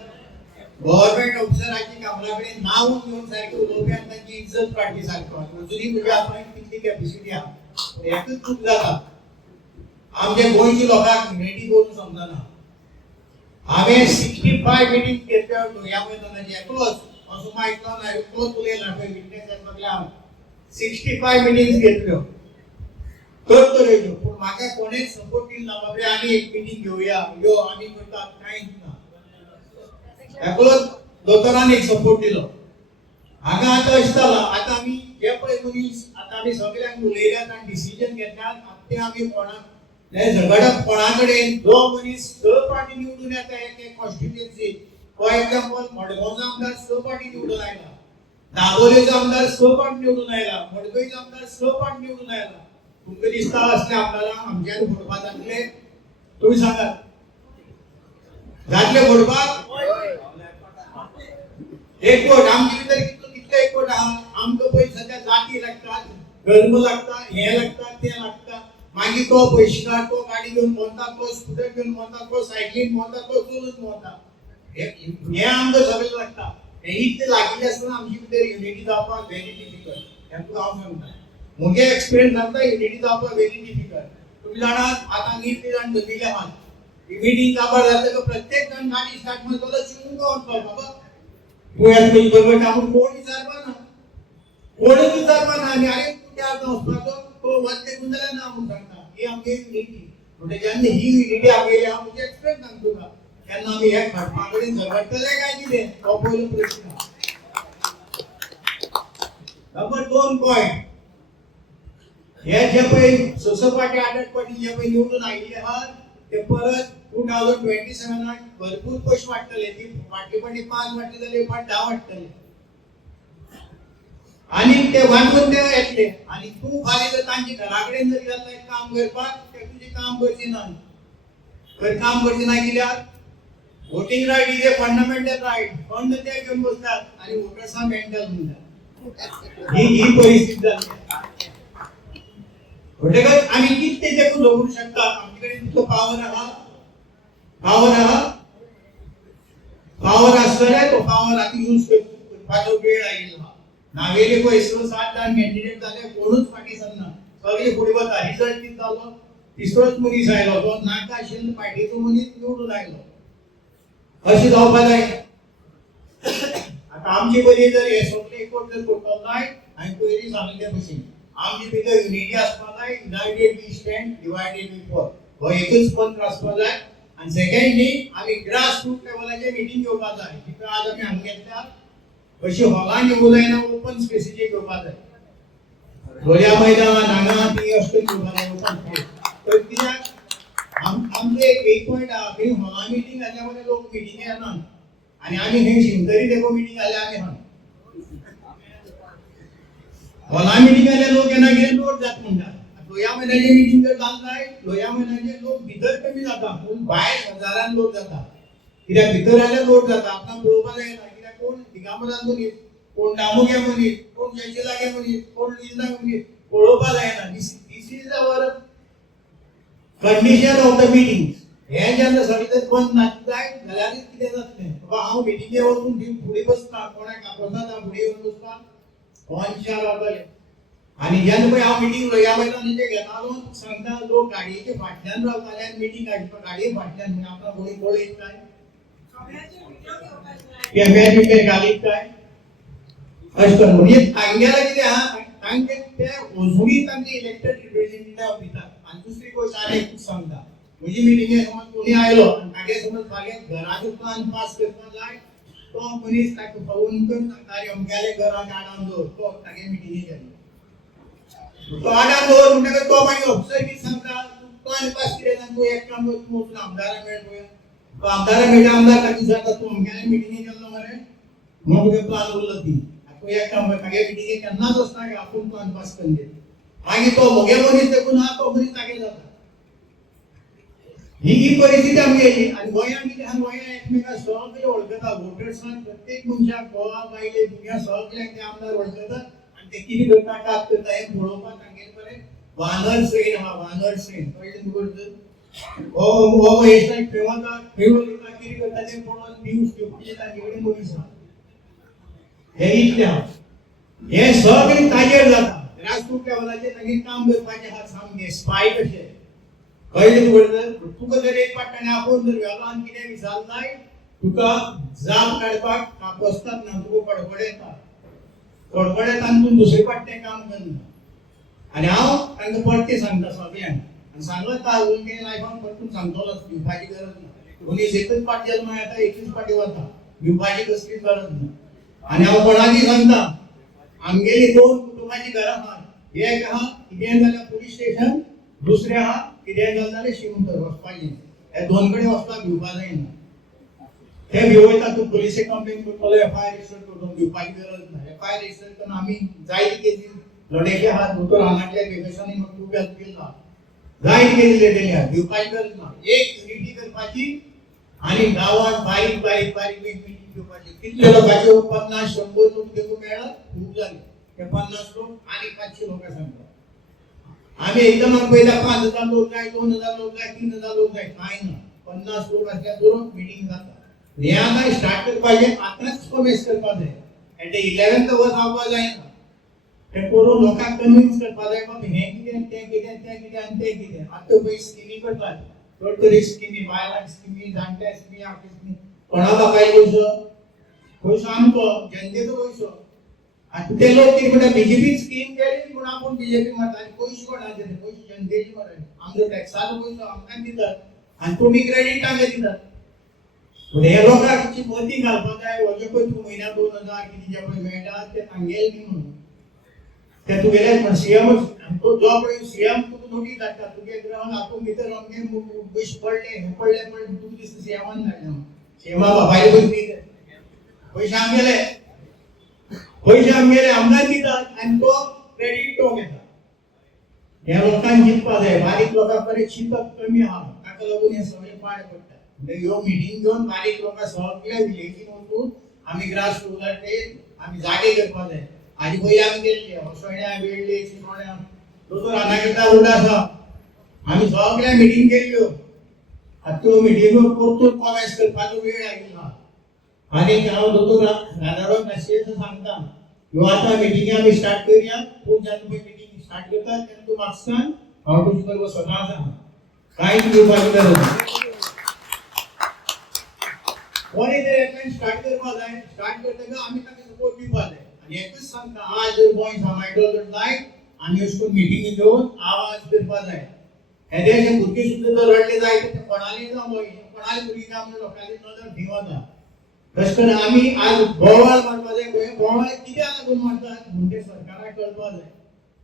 government ऑफिसरांची कामराकडे नाव घेवन सारखे उलोवपी आनी तांची इज्जत काडची सारको अजुनी म्हणजे आपण कितली कॅपॅसिटी आहा एकच चूक जाता आमच्या गोंयच्या लोकांक युनिटी करून समजना हांवें 65 मिटींग घेतल्या ह्या मैदानाची एकलोच असो मायकलो ना एकलोच उलयला खंय विटनेस बघल्या 65 मिटींग्स घेतल्यो तर तरेच्यो पूण म्हाका कोणेच सपोर्ट केलो ना बाबा आनी एक मिटींग घेवया यो आमी करता कांयच ना एकलोच दोतोरान एक सपोर्ट दिलो हांगा आतां अशें जालां आतां आमी जे पळय मनीस आतां आमी सगळ्यांक उलयल्यात आनी डिसिजन घेतल्यात ते आमी कोणाक झगडप कोणा कडेन जो मनीस स पाटी निवडून येता एक कॉन्स्टिट्युएन्सी फॉर एग्जाम्पल मडगांवचो आमदार स पाटी निवडून आयला दाबोलेचो आमदार स पाट निवडून आयला मडकयचो आमदार स पाट निवडून आयला तुमकां दिसता असले आमदारांक आमच्यान फोडपा जातले तुमी सांगात जातले फोडपाक एकवट आमचे भितर कितले एकवट आहा आमकां पळय सद्या जाती लागतात धर्म लागता हे लागता ते लागता मागीर तो पयशेकार तो गाडी घेवन भोंवता तो स्कूटर घेवन भोंवता तो सायकलीन भोंवता तो चलून भोंवता हे आमकां सगळें लागता हे इतले लागिल्ले आसतना आमचे भितर युनिटी जावपाक व्हेरी डिफिकल्ट हें तुका हांव सांगता म्हगे एक्सपिरियन्स सांगता युनिटी जावपाक व्हेरी डिफिकल्ट तुमी जाणात आतां नीट जाण जमिल्ले आहात ही मिटींग काबार जातकीर प्रत्येक जाण गाडी स्टार्ट मारतलो शिवून वचपाक बाबा तूं येता बरोबर आपूण कोण विचारपा ना कोणूच विचारपा ना आनी अरे तूं त्या वचपाचो तो वचते करून जाल्यार ना म्हणून सांगता ही आमगे युनिटी म्हणजे जेन्ना ही युनिटी आमगेली हांव म्हजे एक्सपिरियन्स सांगता तुका तेन्ना आमी हे खटपा कडेन झगडटले काय कितें हो पयलो प्रश्न नंबर 2 पॉयंट हे जे पळय सोसायटी आडटपटी जे पळय निवडून आयिल्ले आहात ते परत 2027 भरपूर पयशे वाडटले ती फाटलीपणी 5 वाडटले जाल्यार फाट 10 वाडटले आणि ते वांटून ते येतले आणि तू फाल्यां जर तांची घरा कडेन जर गेला काम करपाक ते तुजें काम करचें ना तर काम करचें ना कित्याक voting right is a fundamental right fund ते घेवन बसतात आणि वोटर्सां मेंटल म्हणटात ही परिस्थिती जाली म्हणटकच आमी कितें तेका दवरूंक शकता आमचे कडेन तितलो पावर आसतले तो पावर आतां यूज करपाचो वेळ आयिल्लो नावेले पळय 6-7 जाण कॅन्डिडेट जाले कोणूच फाटीं सरना सगळे फुडें वता रिजल्ट कितें जालो तिसरोच मनीस आयलो तो नाका आशिल्लो पार्टीचो मनीस निवडून आयलो अशें जावपाक जायना आतां आमचे बरी जर हे सगळे एकवट जर करपाक जाय हांवें पयलीं सांगिल्ले भशेन आमचे भितर युनिटी आसपाक जाय united we stand divided we fall हो एकच मंत्र आसपाक जाय आनी सेकंडली आमी ग्रास रूट लेवलाचेर मिटींग घेवपाक जाय जितून आज आमी हांगा घेतल्या अशी हॉलान येवूं जायना ओपन स्पेसीचेर घेवपाक जाय लोलया मैदान हांगा ती अशें घेवपाक जाय ओपन स्पेस तर कित्याक आमचो एक पॉयंट आहा खंय हॉला मिटींग जाल्या मध्ये लोक मिटींगे येनात आनी आमी खंय शिवतरी देखो मिटींग जाल्यार आमी हांगा हॉला मिटींग जाल्यार लोक येना कितें लोट जाता म्हणटात लोया मैदानाचेर मिटींग जर जाल जाय लोया मैदानाचेर लोक भितर कमी जाता पूण भायर हजारान लोक जाता कित्याक भितर जाल्यार लोट जाता आपणाक पळोवपाक जायना कोण दिगांबरान मनीस कोण दामोगे मनीस कोण जयचेलागे मनीस कोण लिजनाग मनीस पळोवपाक जायना this is our condition of the meeting हे जेन्ना सगळे बंद जाय जाल्यार कितें जातलें बाबा हांव मिटींगेक वचून फुडें बसता कोणाक आपयता फुडें येवन बसता कोणशार रावतले आनी जेन्ना पळय हांव मिटींग लोया मैदानाचेर घेतालो सांगता लोक गाडयेचे फाटल्यान रावताले आनी मिटींग गाडये फाटल्यान म्हणजे आपणाक कोणी पळयत काय कॅमेरे घालीत काय अशें कर म्हणजे तांगेला कितें आहा तांगे ते अजुनूय तांचे इलेक्टेड रिप्रेझेंटेटिव्ह दितात आनी दुसरी गोष्ट हांवें सांगता म्हजी मिटींगेक समज कोणी आयलो आनी तागे समज फाल्यां घराचो प्लान पास करपाक जाय तो मनीस ताका फोन करून सांगता अरे अमक्याले घराक आडावन दवर तो तागे मिटींगेक गेलो तो आडावन दवर म्हणटकच तो मागीर ऑफिसर कितें सांगता प्लान पास कितें जाता तूं एक काम कर तूं वचून आमदाराक मेळ पळय तो आमदाराक मेळटा आमदार ताका विचारता तूं अमक्याले मिटींगेक गेल्लो मरे मग तुगे प्लान उरलो ती तूं एक काम कर तागे मिटींगेक केन्नाच वचना की आपूण प्लान पास करून दे मागीर तो म्हगे मनीस देखून आहा तो मनीस तागे जाता ही परिस्थिती आमची येयली आनी गोंयांत कितें आहा गोंयांत एकमेकांक सगळे वळखता वोटर्सांक प्रत्येक मनशाक गोवा बायले भुरग्यां सगळ्यांक ते आमदार वळखतात आनी ते कितें करता कात करता हें पळोवपाक तांगेले बरें वानर श्रेण आहा वानर श्रेण कळ्ळें तुका हो महेश नायक खंय वता खंय वयता कितें करता तें पळोवन न्यूज घेवपाचें तांचे कडेन मनीस आहा हे इतलें आहा हे सगळें ताजेर जाता ग्रासरूट लेवलाचेर मागीर काम करपाचें आहा सामकें स्पाय कशें कळ्ळें तुका तुका जर एक पाट्यान आपूण जर वेव्हारान कितें विचारनाय तुका जाप काडपाक कापसतात ना तुका कडकडटा आनी तूं दुसरे पाट्टें काम करना आनी हांव तांकां परतें सांगता सगळ्यांक आनी सांगता उलटे लायफान परतून सांगतलोच भिवपाची गरज ना मनीस एकच पाट जल्मा येता एकच पाटी वता भिवपाची कसलीच गरज ना आनी हांव कोणाकय सांगता आमगेली 2 कुटुंबाची घरां आहात एक आहा कितेंय जाल्यार पुलीस स्टेशन दुसरें आहा कितेंय जालें जाल्यार शिवंतर वचपाचें हे 2 कडेन वचपाक भिवपा जायना ते भिवयता तूं पुलिशेक कंप्लेन करतलो एफआयआर रजिस्टर करतलो भिवपाची गरज ना एफआयआर रजिस्टर करून आमी जायती केसी लढेचे आहात दोतोर हांगातल्या बेगसांनी म्हाका खूब हेल्प केला जायती केसी लढयली आहा भिवपाची गरज ना एक युनिटी करपाची आनी गांवांत बारीक बारीक बारीक एक मिटींग घेवपाची कितले लोकांचे 50 100 लोक देखून मेळ्ळात खूब जाले ते 50 लोक आनी 500 लोकां सांगता आमी एकदम पयला 5000 लोक जाय 2000 लोक जाय 3000 लोक जाय कांय ना 50 लोक आसल्यार बरोबर मिटींग जाता हे आतां स्टार्ट करपाचें आतांच कमेस करपा जाय आनी ते 11th वर रावपा जायना ते करून लोकांक कन्विन्स करपा जाय बाबा हें कितें तें कितें तें कितें आनी तें कितें आतां पळय स्किमी करतात थोड्यो स्किमी बायलांक स्किमी जाणट्या स्किमी आपली स्किमी कोणा बापाय पयसो आमचो जनतेचो पयसो आतां ते लोक कितें म्हणटा बीजेपी स्कीम केली म्हूण आपूण बीजेपी म्हणटा आनी पयशे कोणाचे ते पयशे जनतेचे मरे आमचो टॅक्साचो पयसो आमकां दितात आनी तुमी क्रेडीटाक दितात हे लोकांची मती घालपाक जाय हो जे पळय तूं म्हयन्याक 2000 कितें जे पळय मेळटा ते तांगेले न्ही म्हणून ते तुगेले म्हण सीएम तो जो पळय सीएम तुका नोटीस धाडटा तुगे ग्रहान हातूंत भितर अमके पयशे पडले हे पडले पळय तुका दिसता सीएमान धाडले सीएमा बापायले पयशे आमगेले आमदार दितात आनी तो क्रेडीट तो घेता हे लोकांक जिखपा जाय बारीक लोकां कडेन शिकप कमी आहा ताका लागून हे सगळे पाड पडटा ह्यो मिटींग घेवन बारीक लोकां सगळ्या विलेजीन वचून आमी ग्रास रूटाचेर आमी जागे करपा जाय आनी पयलीं आमी गेल्ले होसोण्या वेळ्ळे चिकोण्या दोतोर हांगा उलो आसा आमी सगळ्या मिटींग केल्ल्यो आतां त्यो मिटींगो परतून कॉमेंट्स करपाचो वेळ आयिल्लो आनी हांव दोतोर राजाराम नाशेंचो सांगता ह्यो आतां मिटींगी आमी स्टार्ट करया पूण जेन्ना पळय मिटींग स्टार्ट करता तेन्ना तूं म्हाका सांग हांव तुजे बरोबर सदांच आहा कांयच घेवपाची गरज ना कोणी जर एकल्यान स्टार्ट करपा जाय स्टार्ट करतकीर आमी ताका सपोर्ट दिवपा जाय आनी एकच सांगता आज जर गोंय सांबाळटलो जर जाय आमी अशें करून मिटींगी घेवन आवाज करपा जाय हे देश भुरगे सुद्दां जर रडले जाय ते कोणाली जावं कोणाली भुरगीं जावं लोकांची नदर थंय वता तशें करून आमी आज बोवाळ मारपा जाय गोंय बोवाळ कित्याक लागून मारतात म्हणजे सरकाराक कळपा जाय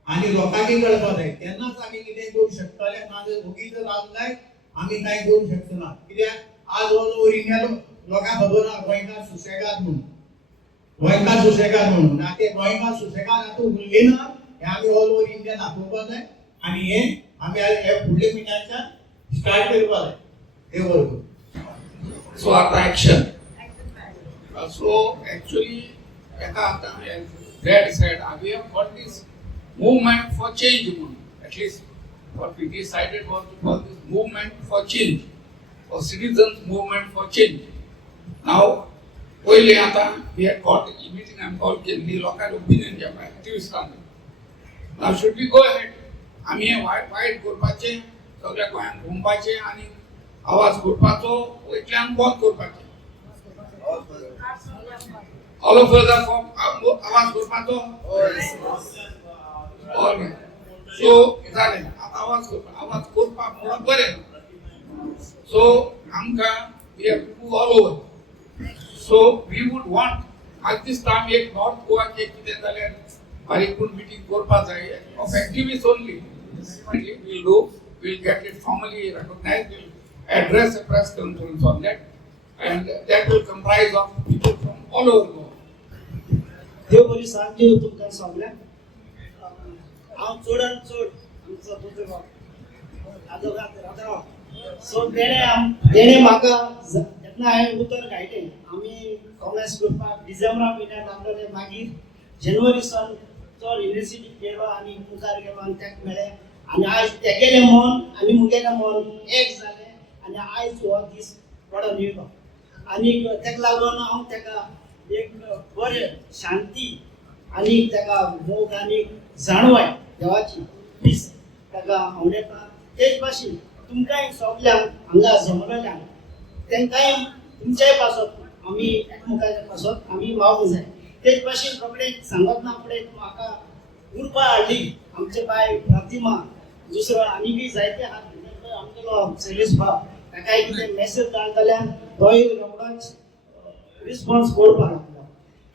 आनी लोकांकय कळपा जाय तेन्नाच आमी कितें करूं शकतले नाजाल्यार भुरगीं जर रावले आमी कांय करूं शकना कित्याक आज ऑल ओव्हर इंडिया लोकांक खबर आहा गोंयकार सुसेगाद म्हणून गोंयकार सुसेगाद म्हणून ते गोंयकार सुसेगाद आतां उरले ना हे आमी ऑल ओव्हर इंडिया दाखोवपा जाय आनी हे आमी हे फुडल्या म्हयन्याच्यान स्टार्ट करपा जाय हे बरोबर सो आतां एक्शन सो एक्चुअली एका आतां dead said we have got this movement for change म्हणून at least what we decided was to call this movement for change or citizens movement for change. Now पहिले आता we had got a meeting and called केल्ली लोकांचे opinion जे पळय activists कांय now should we go ahead आमी हे वायट करपाचे सगळ्या गोंयांत घुमपाचे आनी आवाज करपाचो वयतल्यान बंद करपाचे all of us are from आवाज करपाचो all so जालें आतां आवाज करपाक म्हणून बरें सो आमकां we have to go all over so we would want at this time एक नॉर्थ गोवाचे कितें जाल्यार बारीक पूण मिटींग करपा जाय of activists only we'll get it formally recognized we'll address a press conference on that and that will comprise of people from all over Goa देव बरी साथ दिवं तुमकां सगळ्यांक हांव चडांत चड आमचो पुत्र सो तेणे म्हाका जेन्ना हांवें उतर घायलें आमी कॉमर्स करपाक डिसेंबरा म्हयन्यांत लागलें मागीर जानेवारीसान चड युनिवर्सिटी गेलो आनी मुखार गेलो आनी ताका मेळ्ळें आनी आयज तेगेलें मन आनी मुगेलें मन एक जालें आनी आयज हो दीस पडून येयलो आनी ताका लागून हांव ताका एक बरें शांती आनी ताका मोग आनी जाणवाय देवाची पीस ताका आवडेता तेच भाशेन तुमकांय सगल्यांक हांगा जमलेल्यांक तांकांय तुमच्याय पासत आमी एकमेकाच्या पासत आमी वावूंक जाय तेच भाशेन रोखडें सांगत ना फुडें म्हाका उर्बा हाडली आमचे बाय प्रतिमा दुसरो आनीकय जायते आहात आमगेलो शैलेश भाव ताकाय कितें मॅसेज धाड जाल्यार तोय रोखडोच रिस्पॉन्स करपाक लागलो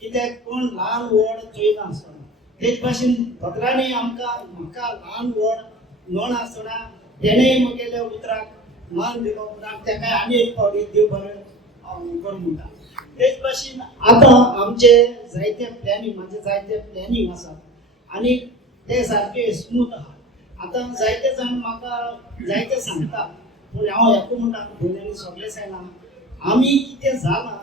कित्याक कोण ल्हान व्हड चोयना आसतना तेच भाशेन भद्रांनी आमकां म्हाका ल्हान व्हड नोण आसतना तेणेय म्हगेल्या उतराक मान दिलो म्हणून ताका आनी एक फावटी देव बरें कर म्हणटा तेच भाशेन आतां आमचे जायते प्लॅनिंग म्हणजे जायते प्लॅनिंग आसात आनी ते सारके स्मूथ आहा आतां जायते जाण म्हाका जायते सांगता पूण हांव हेका म्हणटा भयणांनी सगळे जायना आमी कितें जालां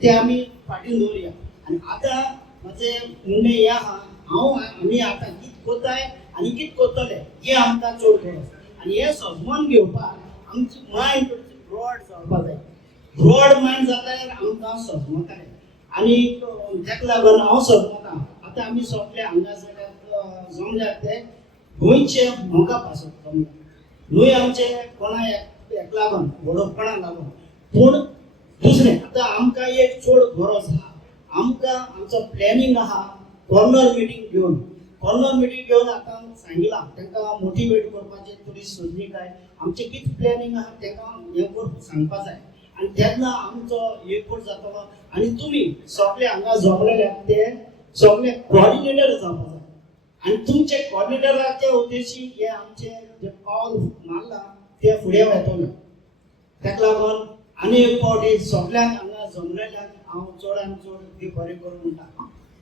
ते आमी फाटीं दवरया आनी आतां म्हजें म्हणणें हें आहा आमी आतां कितें कोताय आनी कितें कोत्तले हें आमकां चड गरज आनी हें समजून घेवपाक आमची मायंड ब्रॉड जावपाक जाय ब्रॉड मायंड जाल्यार आमकां समजताय आनी ताका लागून हांव समजता आतां आमी सगळे हांगा जाल्यार जमल्यात ते गोंयचे म्हाका पासत जमल्या न्हय आमचे कोणा एक लागून वडोवपणा लागून पूण दुसरें आतां आमकां एक चड गरज आहा आमकां आमचो प्लॅनिंग आहा कॉर्नर मिटींग घेवन आतां सांगिलां तांकां मोटिवेट करपाचें थोडी सोजणीकाय आमचें कितें प्लॅनिंग आहा ताका हें करून सांगपा जाय आनी तेन्ना आमचो एकूट जातलो आनी तुमी सगळे हांगा जमलेले ते सगळे कॉर्डिनेटर जावपा जाय आनी तुमचे कॉर्डिनेटराचे उद्देशी हे आमचे जे पावल मारला ते फुडें वतले ताका लागून आनी एक फावटी सगळ्यांक हांगा जमलेल्यांक हांव चडांत चड ती बरें करूं म्हणटा